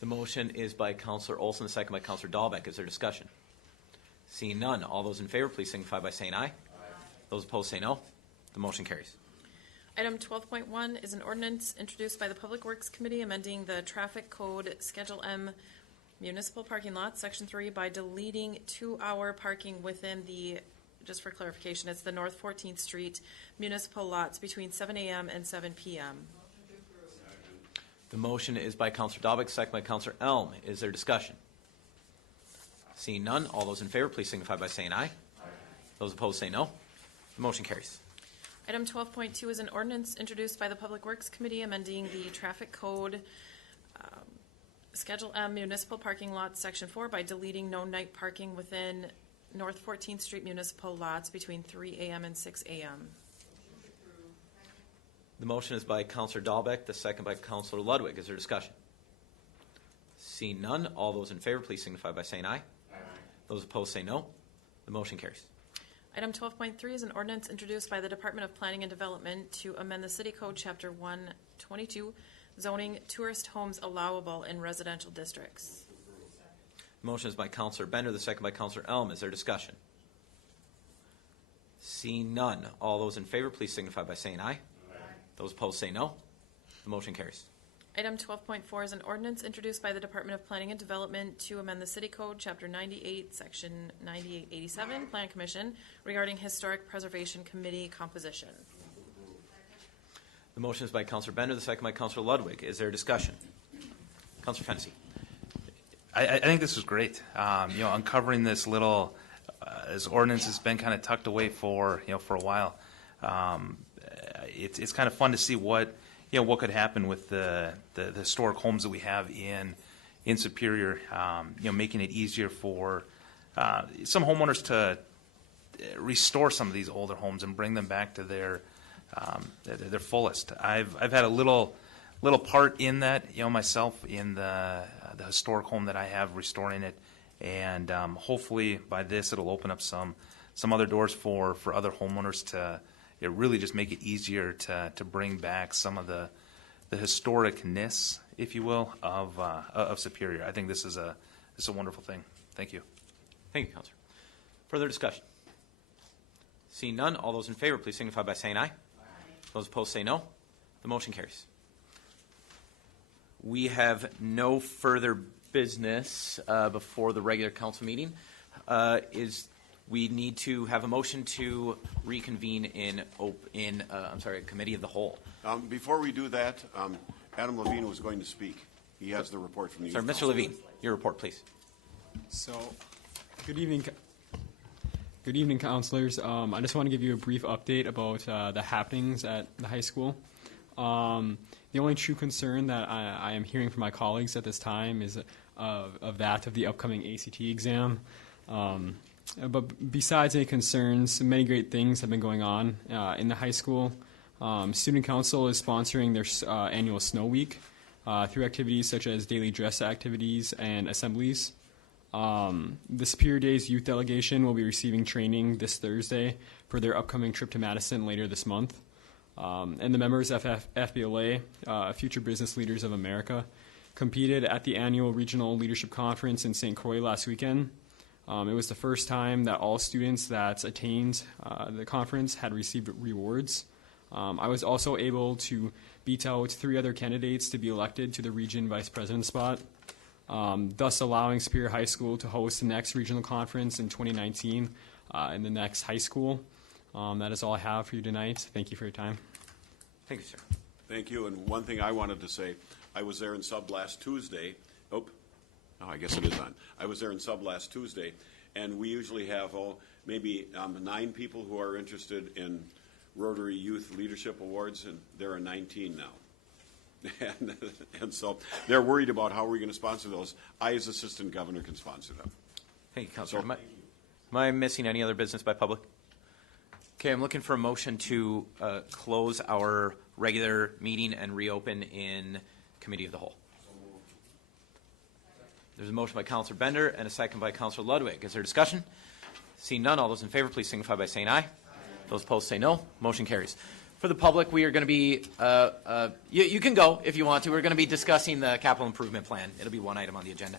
The motion is by Councillor Olson, the second by Councillor Dahlbeck. Is there discussion? Seeing none, all those in favor, please signify by saying aye. Those opposed say no. The motion carries. Item 12.1 is an ordinance introduced by the Public Works Committee amending the Traffic Code Schedule M Municipal Parking Lots, Section 3, by deleting 2-hour parking within the, just for clarification, it's the North 14th Street municipal lots between 7 a.m. and 7 p.m. The motion is by Councillor Dahlbeck, second by Councillor Elm. Is there discussion? Seeing none, all those in favor, please signify by saying aye. Those opposed say no. The motion carries. Item 12.2 is an ordinance introduced by the Public Works Committee amending the Traffic Code Schedule M Municipal Parking Lots, Section 4, by deleting no night parking within North 14th Street municipal lots between 3 a.m. and 6 a.m. The motion is by Councillor Dahlbeck, the second by Councillor Ludwig. Is there discussion? Seeing none, all those in favor, please signify by saying aye. Those opposed say no. The motion carries. Item 12.3 is an ordinance introduced by the Department of Planning and Development to amend the City Code Chapter 122, zoning tourist homes allowable in residential districts. The motion is by Councillor Bender, the second by Councillor Elm. Is there discussion? Seeing none, all those in favor, please signify by saying aye. Those opposed say no. The motion carries. Item 12.4 is an ordinance introduced by the Department of Planning and Development to amend the City Code, Chapter 98, Section 9887, Plan Commission, regarding Historic Preservation Committee composition. The motion is by Councillor Bender, the second by Councillor Ludwig. Is there discussion? Councillor Fennessy. I think this was great. Uncovering this little, this ordinance has been kind of tucked away for a while. It's kind of fun to see what could happen with the historic homes that we have in Superior, making it easier for some homeowners to restore some of these older homes and bring them back to their fullest. I've had a little part in that, myself, in the historic home that I have, restoring it, and hopefully by this it'll open up some other doors for other homeowners to really just make it easier to bring back some of the historicness, if you will, of Superior. I think this is a wonderful thing. Thank you. Thank you, Councillor. Further discussion? Seeing none, all those in favor, please signify by saying aye. Those opposed say no. The motion carries. We have no further business before the regular council meeting. We need to have a motion to reconvene in committee of the whole. Before we do that, Adam Levine was going to speak. He has the report from the Sorry, Mr. Levine, your report, please. So, good evening, councilors. I just want to give you a brief update about the happenings at the high school. The only true concern that I am hearing from my colleagues at this time is of that of the upcoming ACT exam. But besides any concerns, many great things have been going on in the high school. Student Council is sponsoring their annual Snow Week through activities such as daily dress activities and assemblies. The Superior Days Youth Delegation will be receiving training this Thursday for their upcoming trip to Madison later this month. And the members of FBLA, Future Business Leaders of America, competed at the annual Regional Leadership Conference in St. Croix last weekend. It was the first time that all students that attained the conference had received rewards. I was also able to beat out 3 other candidates to be elected to the region vice president spot, thus allowing Superior High School to host the next regional conference in 2019 in the next high school. That is all I have for you tonight. Thank you for your time. Thank you, sir. Thank you. And one thing I wanted to say, I was there in sub last Tuesday. I guess it is on. I was there in sub last Tuesday, and we usually have maybe 9 people who are interested in Rotary Youth Leadership Awards, and there are 19 now. And so they're worried about how we're going to sponsor those. I, as assistant governor, can sponsor them. Thank you, Councilor. Am I missing any other business by public? Okay, I'm looking for a motion to close our regular meeting and reopen in Committee of the Whole. There's a motion by Councilor Bender and a second by Councilor Ludwig. Is there discussion? Seeing none, all those in favor, please signify by saying aye. Those opposed say no. Motion carries. For the public, we are going to be, you can go if you want to. We're going to be discussing the capital improvement plan. It'll be one item on the agenda.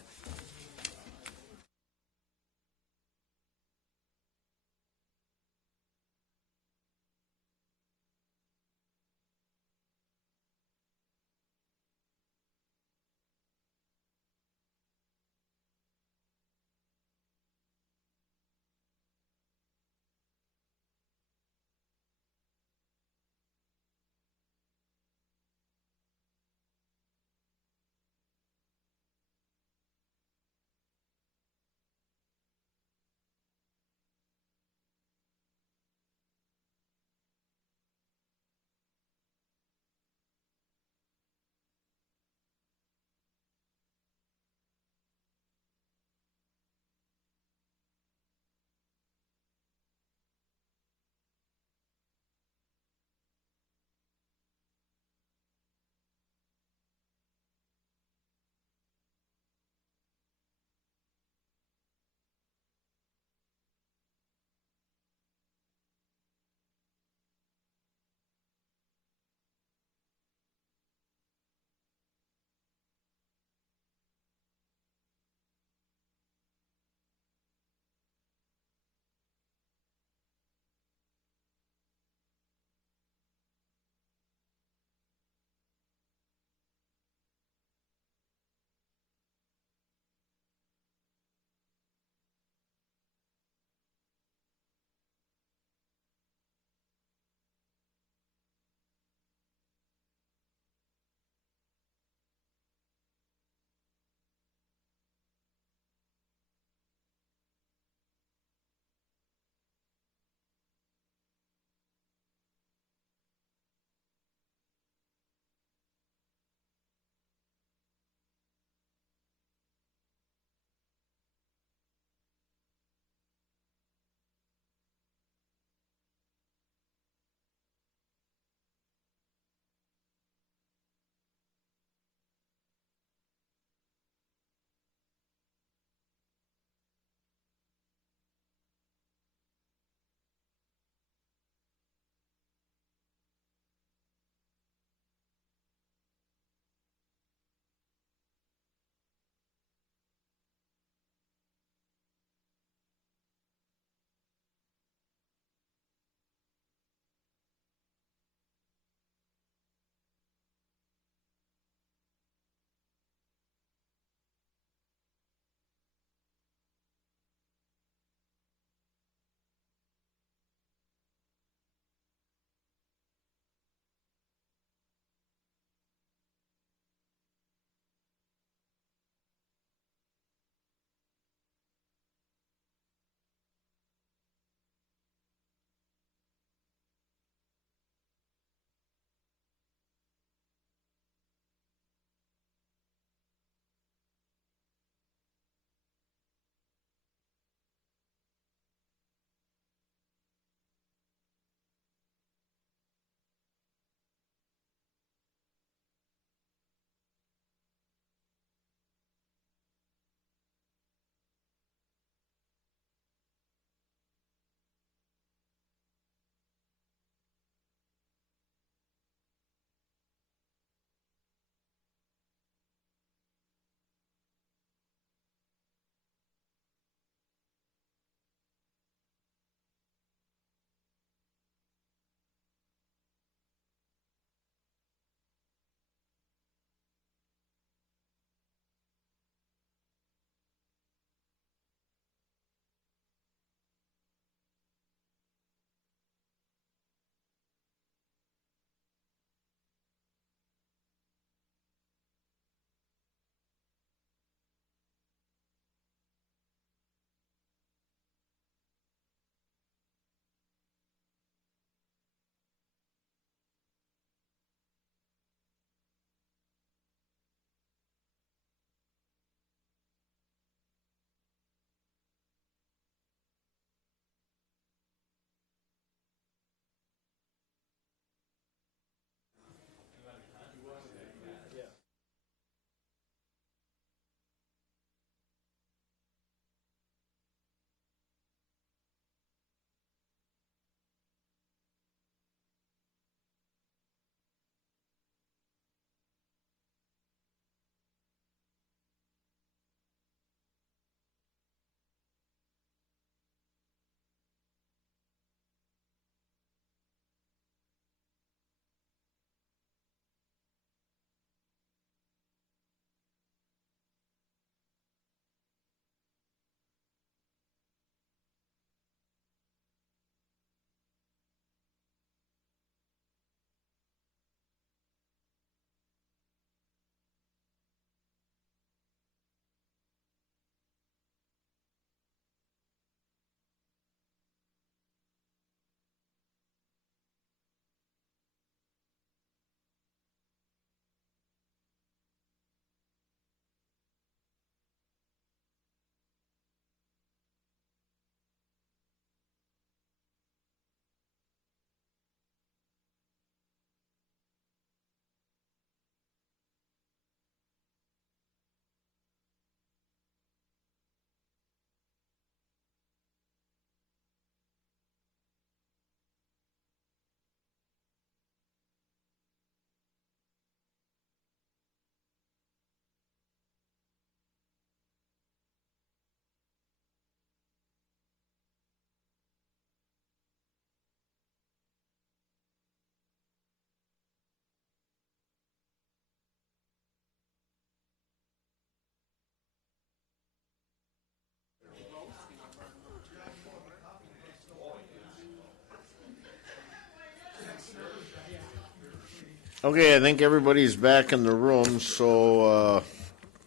Okay, I think everybody's back in the room, so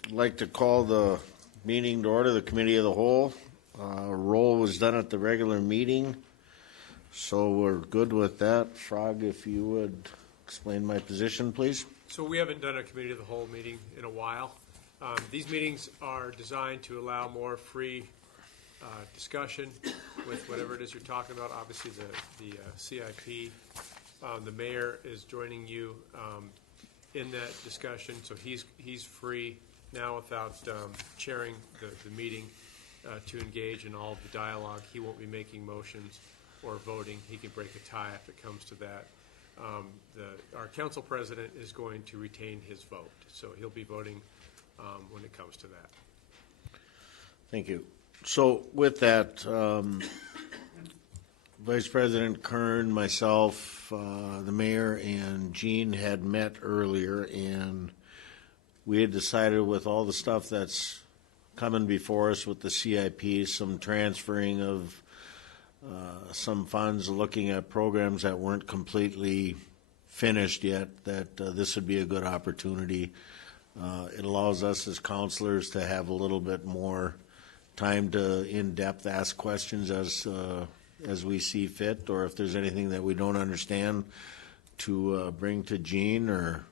I'd like to call the meeting to order, the Committee of the Whole. Roll was done at the regular meeting, so we're good with that. Frog, if you would explain my position, please. So we haven't done a committee of the whole meeting in a while. These meetings are designed to allow more free discussion with whatever it is you're talking about. Obviously, the CIP. The mayor is joining you in that discussion, so he's free now without chairing the meeting to engage in all of the dialogue. He won't be making motions or voting. He can break a tie if it comes to that. Our council president is going to retain his vote, so he'll be voting when it comes to that. Thank you. So with that, Vice President Kern, myself, the mayor, and Jean had met earlier, and we had decided with all the stuff that's coming before us with the CIP, some transferring of some funds, looking at programs that weren't completely finished yet, that this would be a good opportunity. It allows us as counselors to have a little bit more time to in-depth ask questions as we see fit, or if there's anything that we don't understand, to bring to Jean or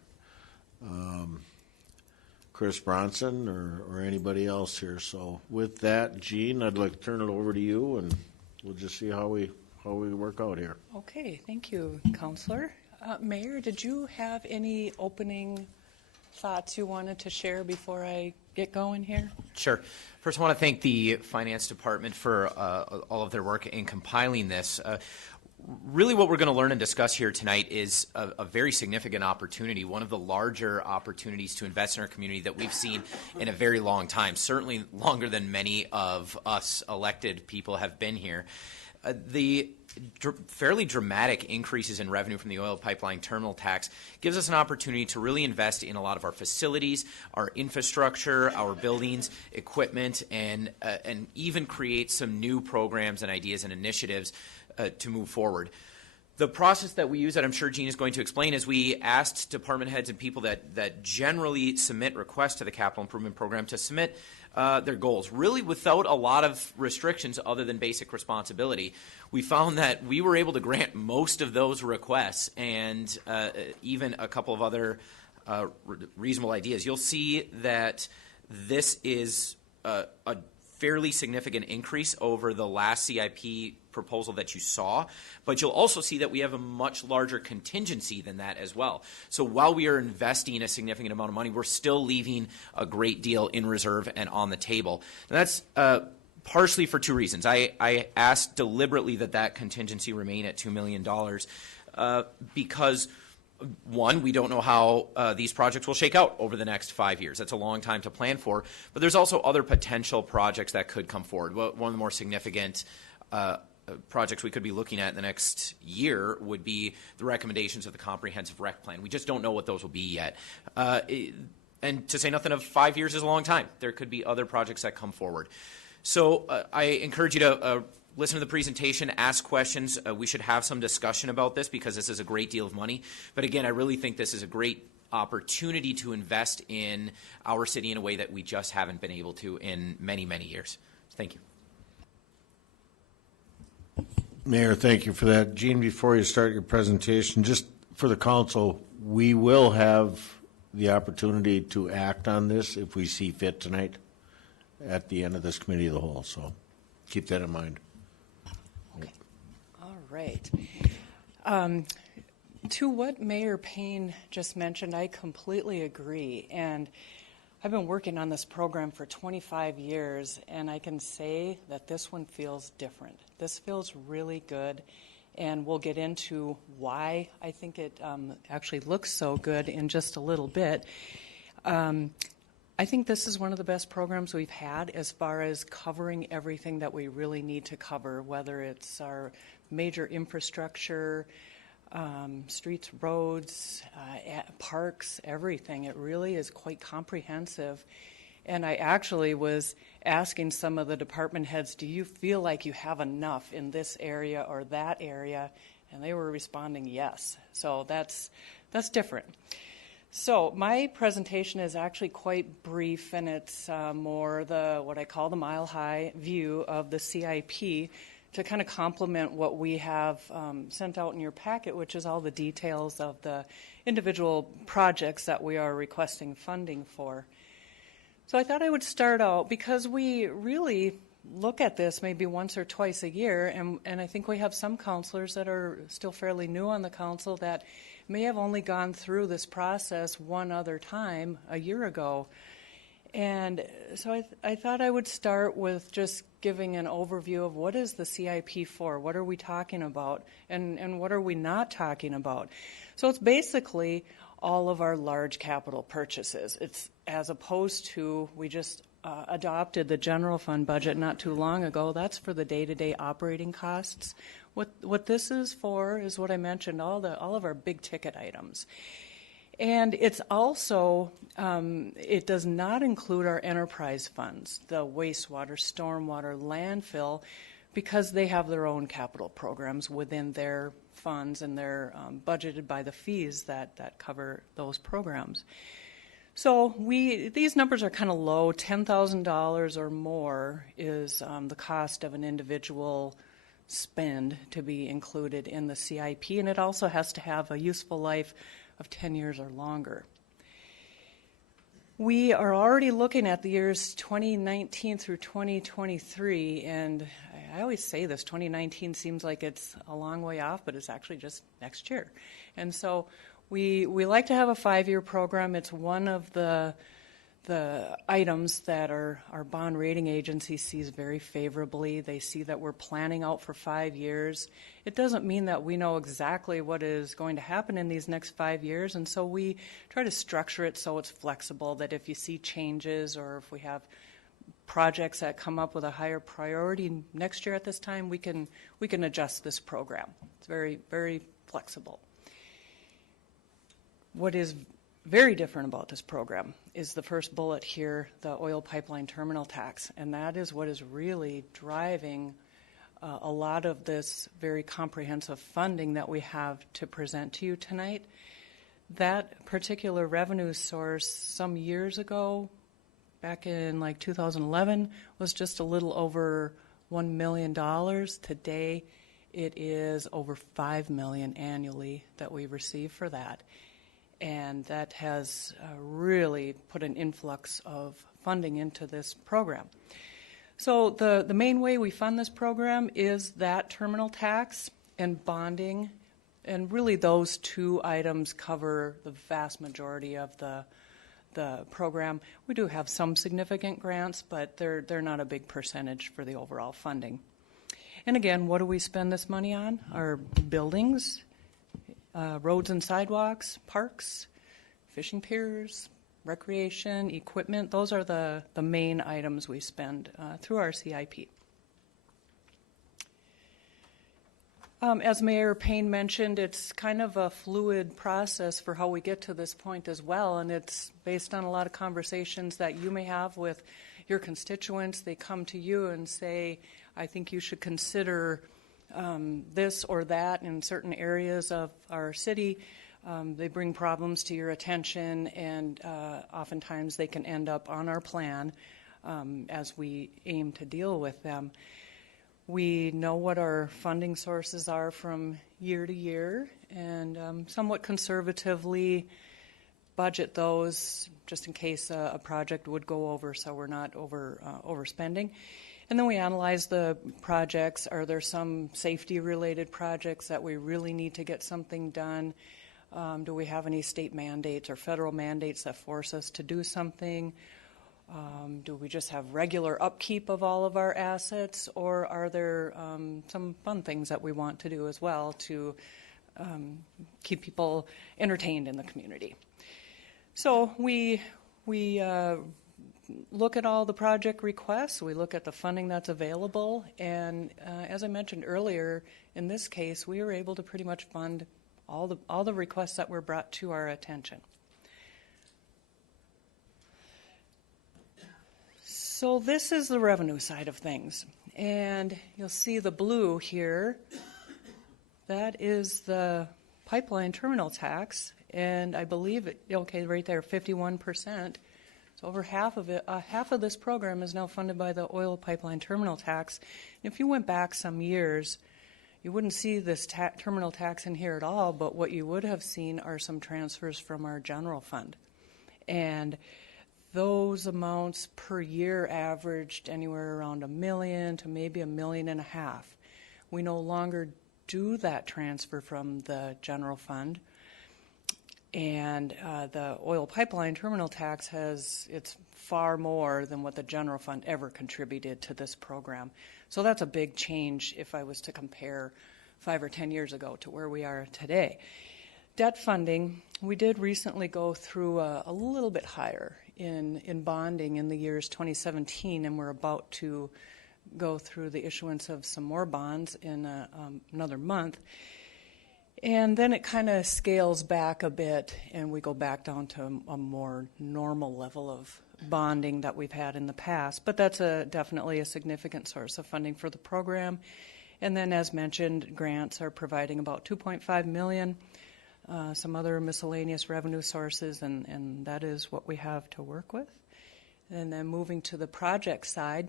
Chris Bronson or anybody else here. So with that, Jean, I'd like to turn it over to you, and we'll just see how we work out here. Okay, thank you, Counselor. Mayor, did you have any opening thoughts you wanted to share before I get going here? Sure. First, I want to thank the Finance Department for all of their work in compiling this. Really what we're going to learn and discuss here tonight is a very significant opportunity, one of the larger opportunities to invest in our community that we've seen in a very long time, certainly longer than many of us elected people have been here. The fairly dramatic increases in revenue from the oil pipeline terminal tax gives us an opportunity to really invest in a lot of our facilities, our infrastructure, our buildings, equipment, and even create some new programs and ideas and initiatives to move forward. The process that we use, that I'm sure Jean is going to explain, is we asked department heads and people that generally submit requests to the capital improvement program to submit their goals, really without a lot of restrictions other than basic responsibility. We found that we were able to grant most of those requests and even a couple of other reasonable ideas. You'll see that this is a fairly significant increase over the last CIP proposal that you saw, but you'll also see that we have a much larger contingency than that as well. So while we are investing a significant amount of money, we're still leaving a great deal in reserve and on the table. And that's partially for two reasons. I asked deliberately that contingency remain at $2 million because one, we don't know how these projects will shake out over the next 5 years. That's a long time to plan for. But there's also other potential projects that could come forward. One of the more significant projects we could be looking at in the next year would be the recommendations of the comprehensive rec plan. We just don't know what those will be yet. And to say nothing of 5 years is a long time. There could be other projects that come forward. So I encourage you to listen to the presentation, ask questions. We should have some discussion about this because this is a great deal of money. But again, I really think this is a great opportunity to invest in our city in a way that we just haven't been able to in many, many years. Thank you. Mayor, thank you for that. Jean, before you start your presentation, just for the council, we will have the opportunity to act on this if we see fit tonight at the end of this committee of the whole. So keep that in mind. Okay. All right. To what Mayor Payne just mentioned, I completely agree. And I've been working on this program for 25 years, and I can say that this one feels different. This feels really good, and we'll get into why I think it actually looks so good in just a little bit. I think this is one of the best programs we've had as far as covering everything that we really need to cover, whether it's our major infrastructure, streets, roads, parks, everything. It really is quite comprehensive. And I actually was asking some of the department heads, do you feel like you have enough in this area or that area? And they were responding yes. So that's different. So my presentation is actually quite brief, and it's more what I call the mile-high view of the CIP to kind of complement what we have sent out in your packet, which is all the details of the individual projects that we are requesting funding for. So I thought I would start out, because we really look at this maybe once or twice a year, and I think we have some counselors that are still fairly new on the council that may have only gone through this process one other time a year ago. And so I thought I would start with just giving an overview of what is the CIP for, what are we talking about, and what are we not talking about. So it's basically all of our large capital purchases. It's as opposed to, we just adopted the general fund budget not too long ago. That's for the day-to-day operating costs. What this is for is what I mentioned, all of our big ticket items. And it's also, it does not include our enterprise funds, the wastewater, stormwater, landfill, because they have their own capital programs within their funds, and they're budgeted by the fees that cover those programs. So these numbers are kind of low. $10,000 or more is the cost of an individual spend to be included in the CIP, and it also has to have a useful life of 10 years or longer. We are already looking at the years 2019 through 2023, and I always say this, 2019 seems like it's a long way off, but it's actually just next year. And so we like to have a 5-year program. It's one of the items that our bond rating agency sees very favorably. They see that we're planning out for 5 years. It doesn't mean that we know exactly what is going to happen in these next 5 years, and so we try to structure it so it's flexible, that if you see changes or if we have projects that come up with a higher priority next year at this time, we can adjust this program. It's very, very flexible. What is very different about this program is the first bullet here, the oil pipeline terminal tax, and that is what is really driving a lot of this very comprehensive funding that we have to present to you tonight. That particular revenue source some years ago, back in like 2011, was just a little over $1 million. Today it is over $5 million annually that we receive for that. And that has really put an influx of funding into this program. So the main way we fund this program is that terminal tax and bonding, and really those two items cover the vast majority of the program. We do have some significant grants, but they're not a big percentage for the overall funding. And again, what do we spend this money on? Our buildings, roads and sidewalks, parks, fishing piers, recreation, equipment. Those are the main items we spend through our CIP. As Mayor Payne mentioned, it's kind of a fluid process for how we get to this point as well, and it's based on a lot of conversations that you may have with your constituents. They come to you and say, I think you should consider this or that in certain areas of our city. They bring problems to your attention, and oftentimes they can end up on our plan as we aim to deal with them. We know what our funding sources are from year to year, and somewhat conservatively budget those just in case a project would go over, so we're not overspending. And then we analyze the projects. Are there some safety-related projects that we really need to get something done? Do we have any state mandates or federal mandates that force us to do something? Do we just have regular upkeep of all of our assets, or are there some fun things that we want to do as well to keep people entertained in the community? So we look at all the project requests, we look at the funding that's available, and as I mentioned earlier, in this case, we were able to pretty much fund all the requests that were brought to our attention. So this is the revenue side of things, and you'll see the blue here that is the pipeline terminal tax, and I believe right there, 51%. So over half of it, half of this program is now funded by the oil pipeline terminal tax. And if you went back some years, you wouldn't see this terminal tax in here at all, but what you would have seen are some transfers from our general fund. And those amounts per year averaged anywhere around $1 million to maybe $1.5 million. We no longer do that transfer from the general fund. And the oil pipeline terminal tax it's far more than what the general fund ever contributed to this program. So that's a big change if I was to compare 5 or 10 years ago to where we are today. Debt funding, we did recently go through a little bit higher in bonding in the years 2017, and we're about to go through the issuance of some more bonds in another month. And then it kind of scales back a bit, and we go back down to a more normal level of bonding that we've had in the past. But that's definitely a significant source of funding for the program. And then, as mentioned, grants are providing about $2.5 million, some other miscellaneous revenue sources, and that is what we have to work with. And then moving to the project side,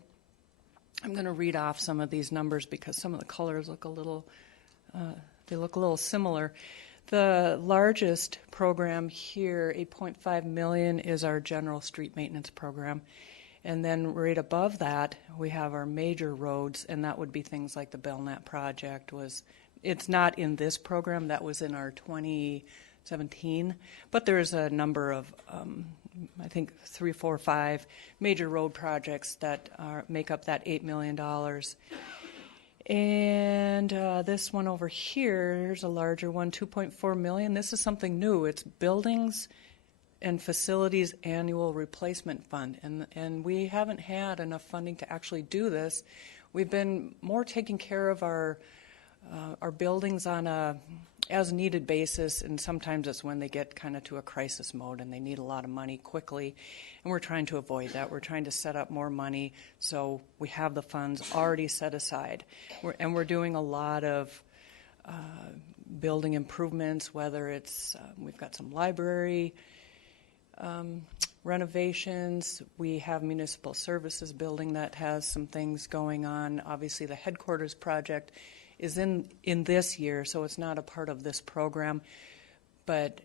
I'm going to read off some of these numbers because some of the colors look a little similar. The largest program here, $8.5 million, is our general street maintenance program. And then right above that, we have our major roads, and that would be things like the Belknap project. It's not in this program, that was in our 2017, but there's a number of, I think 3, 4, 5 major road projects that make up that $8 million. And this one over here, here's a larger one, $2.4 million. This is something new. It's Buildings and Facilities Annual Replacement Fund. And we haven't had enough funding to actually do this. We've been more taking care of our buildings on a as-needed basis, and sometimes it's when they get kind of to a crisis mode and they need a lot of money quickly. And we're trying to avoid that. We're trying to set up more money so we have the funds already set aside. We're doing a lot of building improvements, whether it's we've got some library renovations. We have municipal services building that has some things going on. Obviously, the headquarters project is in this year, so it's not a part of this program. But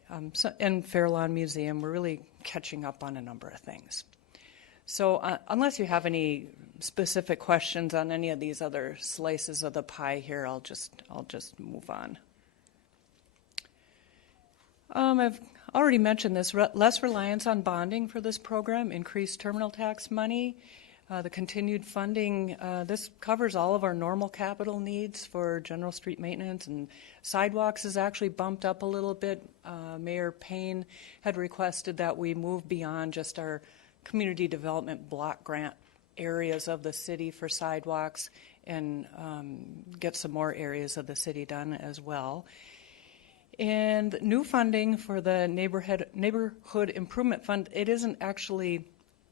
and Fairlawn Museum, we're really catching up on a number of things. So unless you have any specific questions on any of these other slices of the pie here, I'll just move on. I've already mentioned this, less reliance on bonding for this program, increased terminal tax money, the continued funding. This covers all of our normal capital needs for general street maintenance, and sidewalks is actually bumped up a little bit. Mayor Payne had requested that we move beyond just our community development block grant areas of the city for sidewalks and get some more areas of the city done as well. And new funding for the Neighborhood Improvement Fund, it isn't actually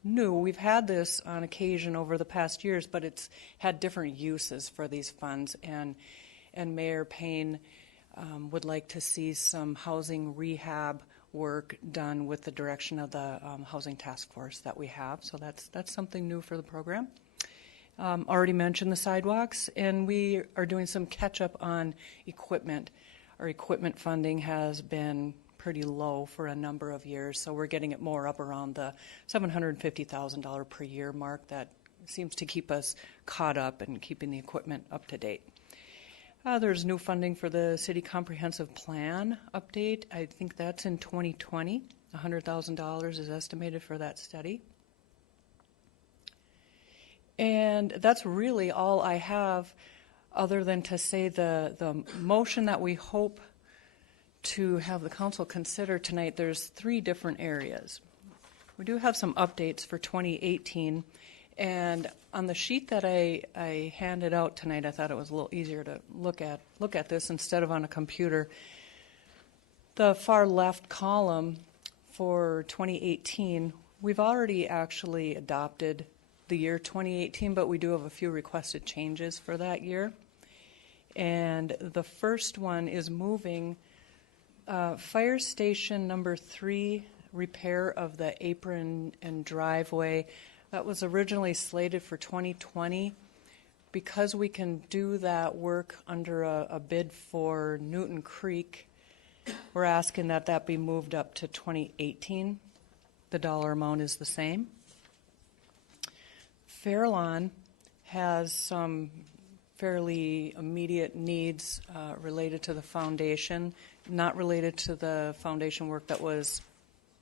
new. We've had this on occasion over the past years, but it's had different uses for these funds. And Mayor Payne would like to see some housing rehab work done with the direction of the housing task force that we have. So that's something new for the program. Already mentioned the sidewalks, and we are doing some catch up on equipment. Our equipment funding has been pretty low for a number of years, so we're getting it more up around the $750,000 per year mark. That seems to keep us caught up and keeping the equipment up to date. There's new funding for the City Comprehensive Plan update. I think that's in 2020. $100,000 is estimated for that study. And that's really all I have, other than to say the motion that we hope to have the council consider tonight. There's 3 different areas. We do have some updates for 2018, and on the sheet that I handed out tonight, I thought it was a little easier to look at this instead of on a computer. The far left column for 2018, we've already actually adopted the year 2018, but we do have a few requested changes for that year. And the first one is moving Fire Station number 3, repair of the apron and driveway. That was originally slated for 2020. Because we can do that work under a bid for Newton Creek, we're asking that that be moved up to 2018. The dollar amount is the same. Fairlawn has some fairly immediate needs related to the foundation, not related to the foundation work that was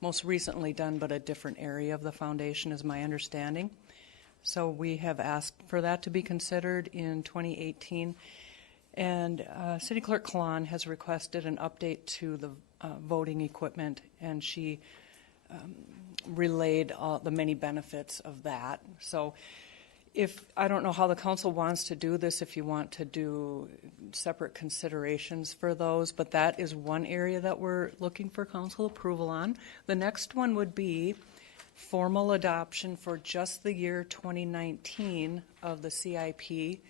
most recently done, but a different area of the foundation is my understanding. So we have asked for that to be considered in 2018. And City Clerk Kalan has requested an update to the voting equipment, and she relayed all the many benefits of that. So I don't know how the council wants to do this, if you want to do separate considerations for those, but that is one area that we're looking for council approval on. The next one would be formal adoption for just the year 2019 of the CIP,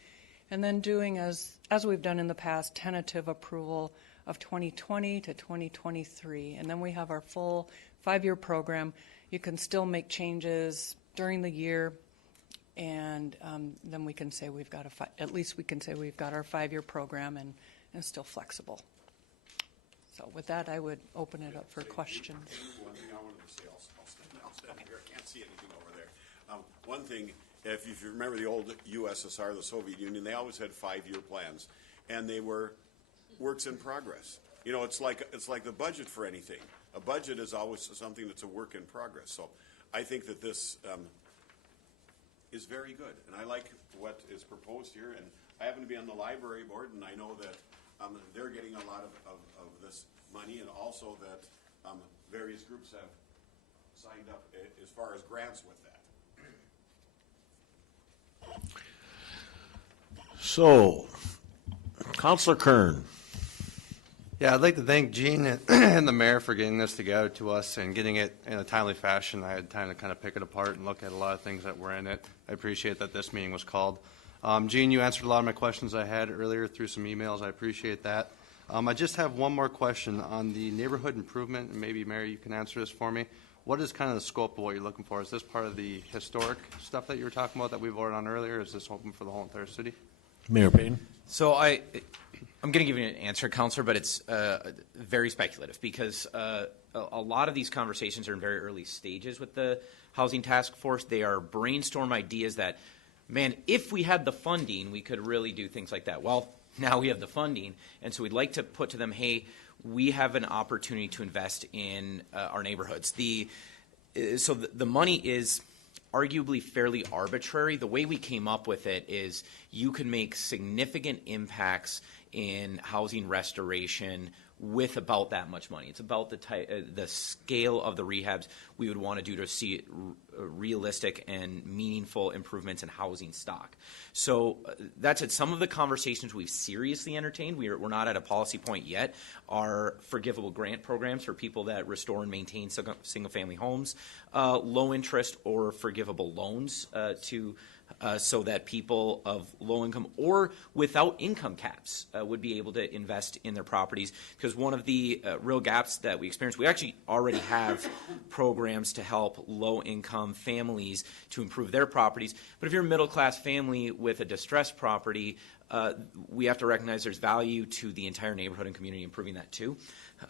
and then doing, as we've done in the past, tentative approval of 2020 to 2023. And then we have our full 5-year program. You can still make changes during the year, and then we can say we've got at least we can say we've got our 5-year program and still flexible. So with that, I would open it up for questions. One thing I wanted to say, I'll stand here. I can't see anything over there. One thing, if you remember the old USSR, the Soviet Union, they always had 5-year plans, and they were works in progress. You know, it's like the budget for anything. A budget is always something that's a work in progress. So I think that this is very good, and I like what is proposed here. And I happen to be on the library board, and I know that they're getting a lot of this money, and also that various groups have signed up as far as grants with that. So, Councilor Kern. Yeah, I'd like to thank Gene and the mayor for getting this together to us and getting it in a timely fashion. I had time to kind of pick it apart and look at a lot of things that were in it. I appreciate that this meeting was called. Gene, you answered a lot of my questions I had earlier through some emails. I appreciate that. I just have one more question on the neighborhood improvement, and maybe, Mayor, you can answer this for me. What is kind of the scope of what you're looking for? Is this part of the historic stuff that you were talking about that we voted on earlier? Is this open for the whole entire city? Mayor Payne. So I'm going to give you an answer, Councilor, but it's very speculative because a lot of these conversations are in very early stages with the Housing Task Force. They are brainstorm ideas that, man, if we had the funding, we could really do things like that. Well, now we have the funding, and so we'd like to put to them, hey, we have an opportunity to invest in our neighborhoods. So the money is arguably fairly arbitrary. The way we came up with it is you can make significant impacts in housing restoration with about that much money. It's about the scale of the rehabs we would want to do to see realistic and meaningful improvements in housing stock. So that's it. Some of the conversations we've seriously entertained, we're not at a policy point yet, are forgivable grant programs for people that restore and maintain single-family homes, low interest or forgivable loans so that people of low income or without income caps would be able to invest in their properties. Because one of the real gaps that we experience, we actually already have programs to help low income families to improve their properties. But if you're a middle class family with a distressed property, we have to recognize there's value to the entire neighborhood and community improving that too.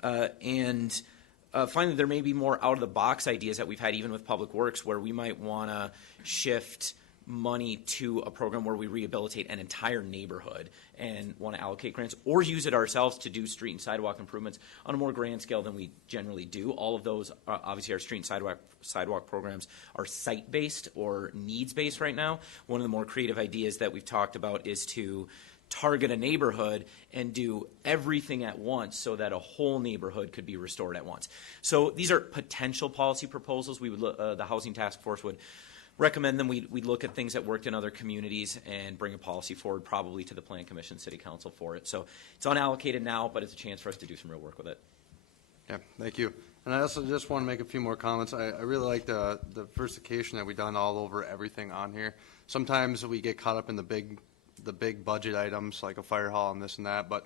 Finally, there may be more out of the box ideas that we've had even with Public Works where we might want to shift money to a program where we rehabilitate an entire neighborhood and want to allocate grants or use it ourselves to do street and sidewalk improvements on a more grand scale than we generally do. All of those, obviously our street and sidewalk programs are site-based or needs-based right now. One of the more creative ideas that we've talked about is to target a neighborhood and do everything at once so that a whole neighborhood could be restored at once. So these are potential policy proposals. We would the Housing Task Force would recommend them. We'd look at things that worked in other communities and bring a policy forward, probably to the Plan Commission, City Council for it. So it's unallocated now, but it's a chance for us to do some real work with it. Yeah, thank you. And I also just want to make a few more comments. I really like the diversification that we've done all over everything on here. Sometimes we get caught up in the the big budget items like a fire hall and this and that, but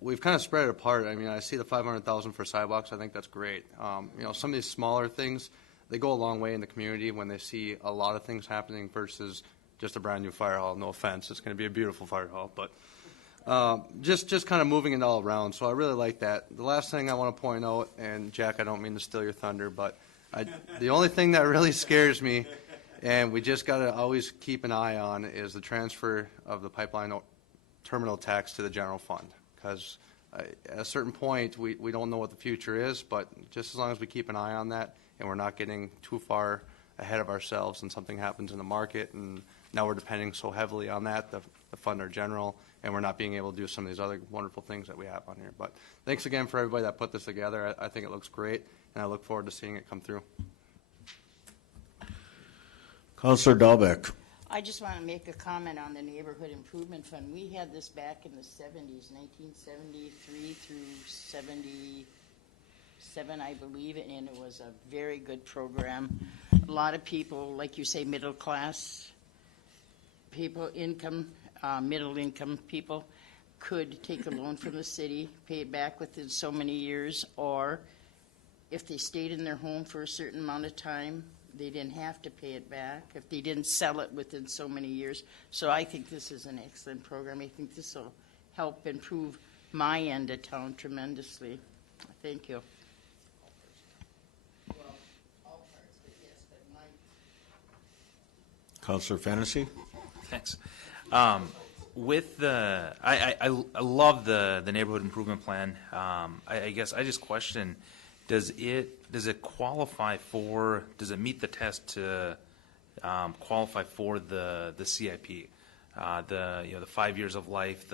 we've kind of spread it apart. I mean, I see the $500,000 for sidewalks. I think that's great. Some of these smaller things, they go a long way in the community when they see a lot of things happening versus just a brand new fire hall. No offense, it's going to be a beautiful fire hall, but just kind of moving it all around. So I really like that. The last thing I want to point out, and Jack, I don't mean to steal your thunder, but the only thing that really scares me, and we just got to always keep an eye on, is the transfer of the pipeline terminal tax to the general fund. Because at a certain point, we don't know what the future is, but just as long as we keep an eye on that and we're not getting too far ahead of ourselves and something happens in the market, and now we're depending so heavily on that, the fund our general, and we're not being able to do some of these other wonderful things that we have on here. But thanks again for everybody that put this together. I think it looks great, and I look forward to seeing it come through. Councillor Dahlbeck. I just want to make a comment on the Neighborhood Improvement Fund. We had this back in the 70s, 1973 through 77, I believe, and it was a very good program. A lot of people, like you say, middle class people, middle income people, could take a loan from the city, pay it back within so many years, or if they stayed in their home for a certain amount of time, they didn't have to pay it back if they didn't sell it within so many years. So I think this is an excellent program. I think this will help improve my end of town tremendously. Thank you. Councillor Fennessy. Thanks. With the, I love the neighborhood improvement plan. I guess I just question, does it qualify for, does it meet the test to qualify for the CIP? The 5 years of life,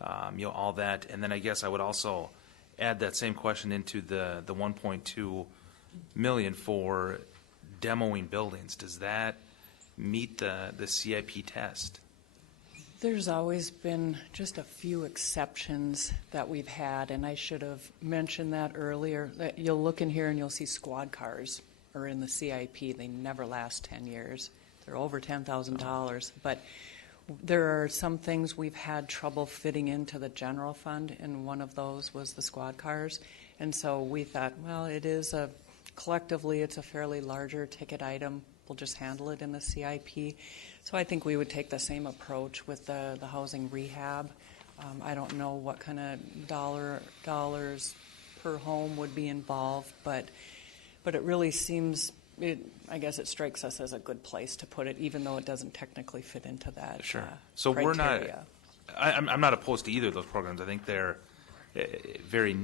all that. And then I guess I would also add that same question into the 1.2 million for demoing buildings. Does that meet the CIP test? There's always been just a few exceptions that we've had, and I should have mentioned that earlier. That you'll look in here and you'll see squad cars are in the CIP. They never last 10 years. They're over $10,000. But there are some things we've had trouble fitting into the general fund, and one of those was the squad cars. And so we thought, well, collectively it's a fairly larger ticket item. We'll just handle it in the CIP. So I think we would take the same approach with the housing rehab. I don't know what kind of dollars per home would be involved, but it really seems, I guess it strikes us as a good place to put it, even though it doesn't technically fit into that. Sure. So criteria. I'm not opposed to either of those programs. I think they're very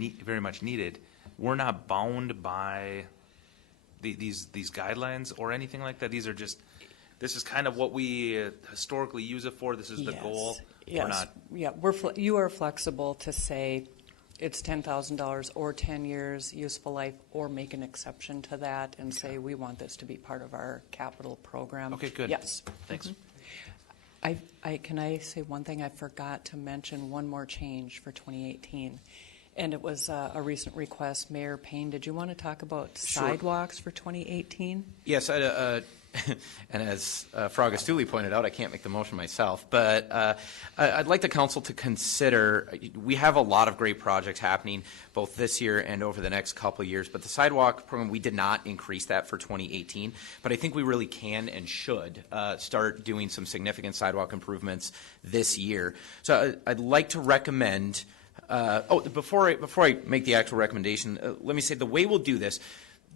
much needed. We're not bound by these guidelines or anything like that. These are just, this is kind of what we historically use it for. This is the goal. Yes. We're not. Yeah, you are flexible to say it's $10,000 or 10 years useful life, or make an exception to that and say we want this to be part of our capital program. Okay, good. Yes. Thanks. Mm-hmm. Can I say one thing? I forgot to mention one more change for 2018. And it was a recent request. Mayor Payne, did you want to talk about sidewalks for 2018? Yes, and as Frog Astuli pointed out, I can't make the motion myself, but I'd like the council to consider, we have a lot of great projects happening both this year and over the next couple of years, but the sidewalk program, we did not increase that for 2018, but I think we really can and should start doing some significant sidewalk improvements this year. So I'd like to recommend, before I make the actual recommendation, let me say the way we'll do this,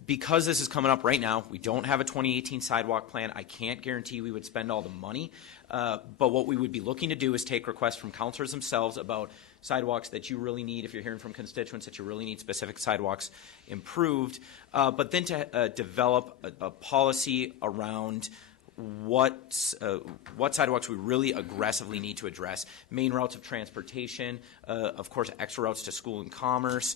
because this is coming up right now, we don't have a 2018 sidewalk plan. I can't guarantee we would spend all the money, but what we would be looking to do is take requests from councilors themselves about sidewalks that you really need, if you're hearing from constituents that you really need specific sidewalks improved, but then to develop a policy around what sidewalks we really aggressively need to address. Main routes of transportation, of course, extra routes to school and commerce,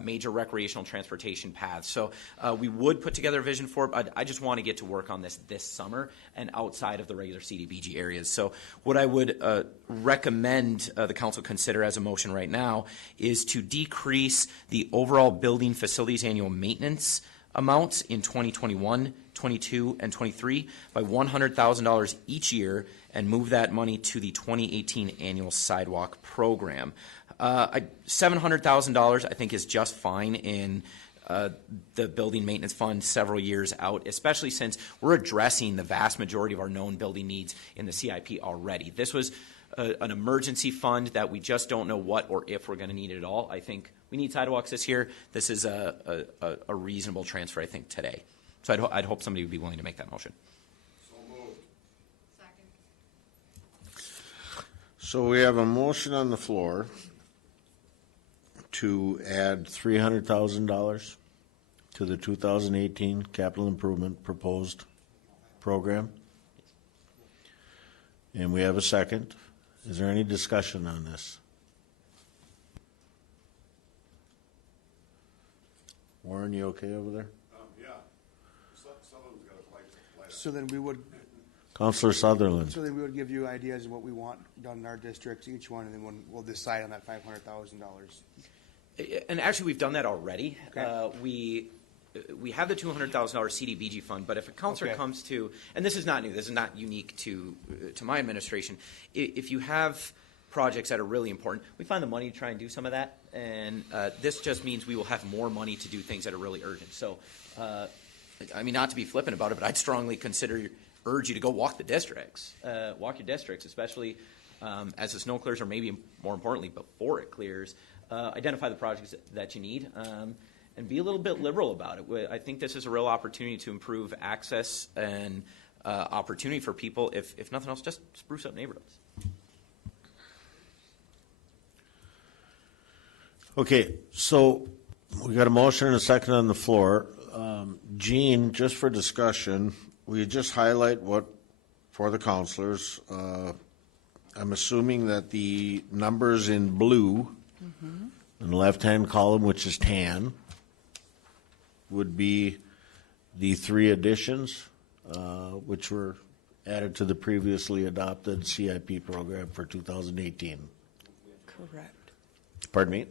major recreational transportation paths. So we would put together a vision for it, but I just want to get to work on this summer and outside of the regular CDBG areas. So what I would recommend the council consider as a motion right now is to decrease the overall building facilities annual maintenance amounts in 2021, 22, and 23 by $100,000 each year, and move that money to the 2018 annual sidewalk program. $700,000 I think is just fine in the building maintenance fund several years out, especially since we're addressing the vast majority of our known building needs in the CIP already. This was an emergency fund that we just don't know what or if we're going to need it at all. I think we need sidewalks this year. This is a reasonable transfer, I think, today. So I'd hope somebody would be willing to make that motion. So we have a motion on the floor to add $300,000 to the 2018 capital improvement proposed program. And we have a second. Is there any discussion on this? Warren, you okay over there? Yeah. Sutherland's got a light. So then we would, Councilor Sutherland. so then we would give you ideas of what we want done in our districts, each one, and then we'll decide on that $500,000. And actually, we've done that already. Okay. We have the $200,000 CDBG fund, but if a counselor Okay. comes to, and this is not new, this is not unique to my administration, if you have projects that are really important, we find the money to try and do some of that, and this just means we will have more money to do things that are really urgent. So, I mean, not to be flippant about it, but I'd strongly urge you to go walk the districts, walk your districts, especially as the snow clears, or maybe more importantly, before it clears. Identify the projects that you need, and be a little bit liberal about it. I think this is a real opportunity to improve access and opportunity for people. If nothing else, just spruce up neighborhoods. Okay, so we got a motion and a second on the floor. Gene, just for discussion, will you just highlight what, for the counselors, I'm assuming that the numbers in blue in the left-hand column, which is tan, would be the three additions, which were added to the previously adopted CIP program for 2018. Correct. Pardon me?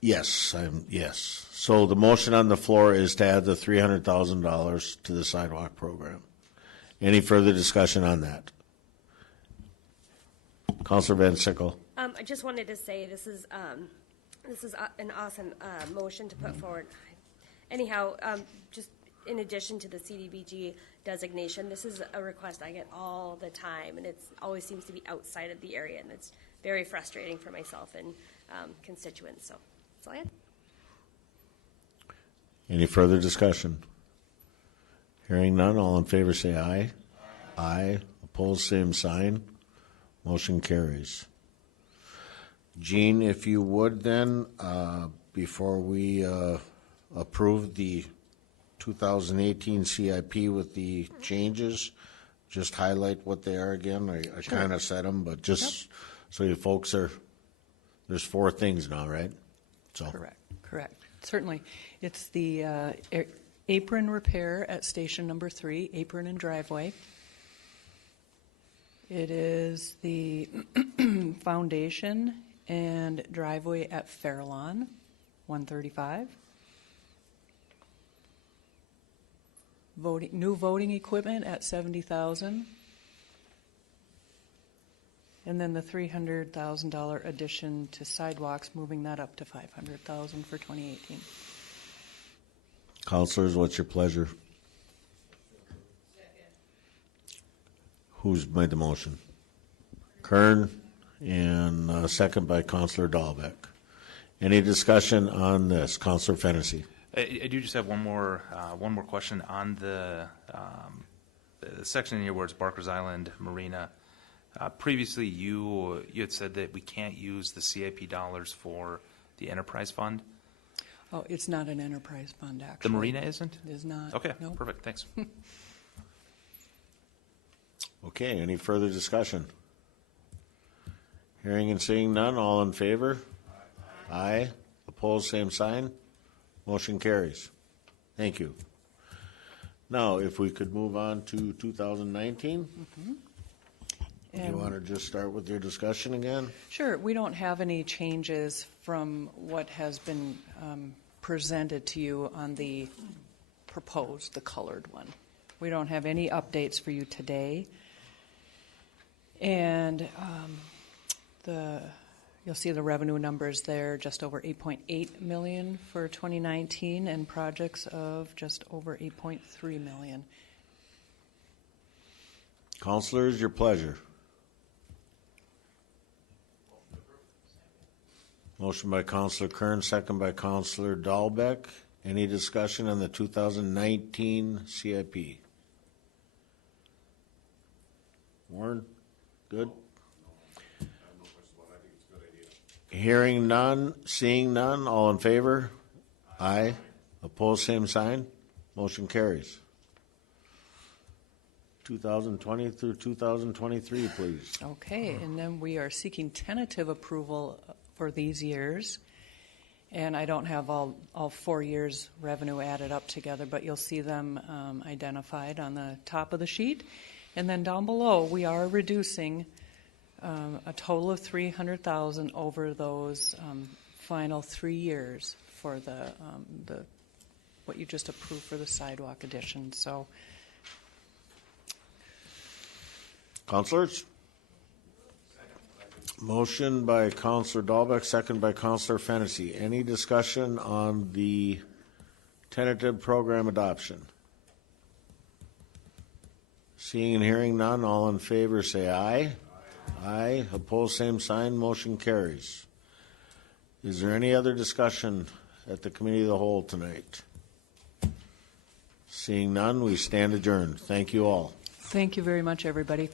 Yes, yes. So the motion on the floor is to add the $300,000 to the sidewalk program. Any further discussion on that? Councilor Van Sickle. I just wanted to say this is an awesome motion to put forward. Anyhow, just in addition to the CDBG designation, this is a request I get all the time, and it always seems to be outside of the area, and it's very frustrating for myself and constituents. So that's all I had. Any further discussion? Hearing none, all in favor say aye. Aye. Opposed, same sign. Motion carries. Gene, if you would then, before we approve the 2018 CIP with the changes, just highlight what they are again. I Sure. kind of said them, but just so you folks there's 4 things now, right? So. Correct. Certainly. It's the apron repair at station number 3, apron and driveway. It is the foundation and driveway at Fairlawn, 135. New voting equipment at $70,000. And then the $300,000 addition to sidewalks, moving that up to $500,000 for 2018. Councilors, what's your pleasure? Who's made the motion? Kern, and second by Councilor Dahlbeck. Any discussion on this? Councilor Fennessy. I do just have one more question on the section in here where it's Barker's Island Marina. Previously, you had said that we can't use the CIP dollars for the enterprise fund. Oh, it's not an enterprise fund, actually. The marina isn't? It is not. Okay, Nope. perfect. Thanks. Okay, any further discussion? Hearing and seeing none, all in favor? Aye. Opposed, same sign. Motion carries. Thank you. Now, if we could move on to 2019. Do you want to just start with your discussion again? Sure. We don't have any changes from what has been presented to you on the proposed, the colored one. we don't have any updates for you today. And you'll see the revenue numbers there, just over 8.8 million for 2019, and projects of just over 8.3 million. Councilors, your pleasure. Motion by Councilor Kern, second by Councilor Dahlbeck. Any discussion on the 2019 CIP? Warren, good? Hearing none, seeing none, all in favor? Aye. Opposed, same sign. Motion carries. 2020 through 2023, please. Okay, and then we are seeking tentative approval for these years. And I don't have all 4 years' revenue added up together, but you'll see them identified on the top of the sheet. And then down below, we are reducing a total of $300,000 over those final 3 years for the what you just approved for the sidewalk addition. So, Councilors? Motion by Councilor Dahlbeck, second by Councilor Fennessy. Any discussion on the tentative program adoption? Seeing and hearing none, all in favor say aye. Aye. Opposed, same sign. Motion carries. Is there any other discussion at the Committee of the Whole tonight? Seeing none, we stand adjourned. Thank you all. thank you very much, everybody.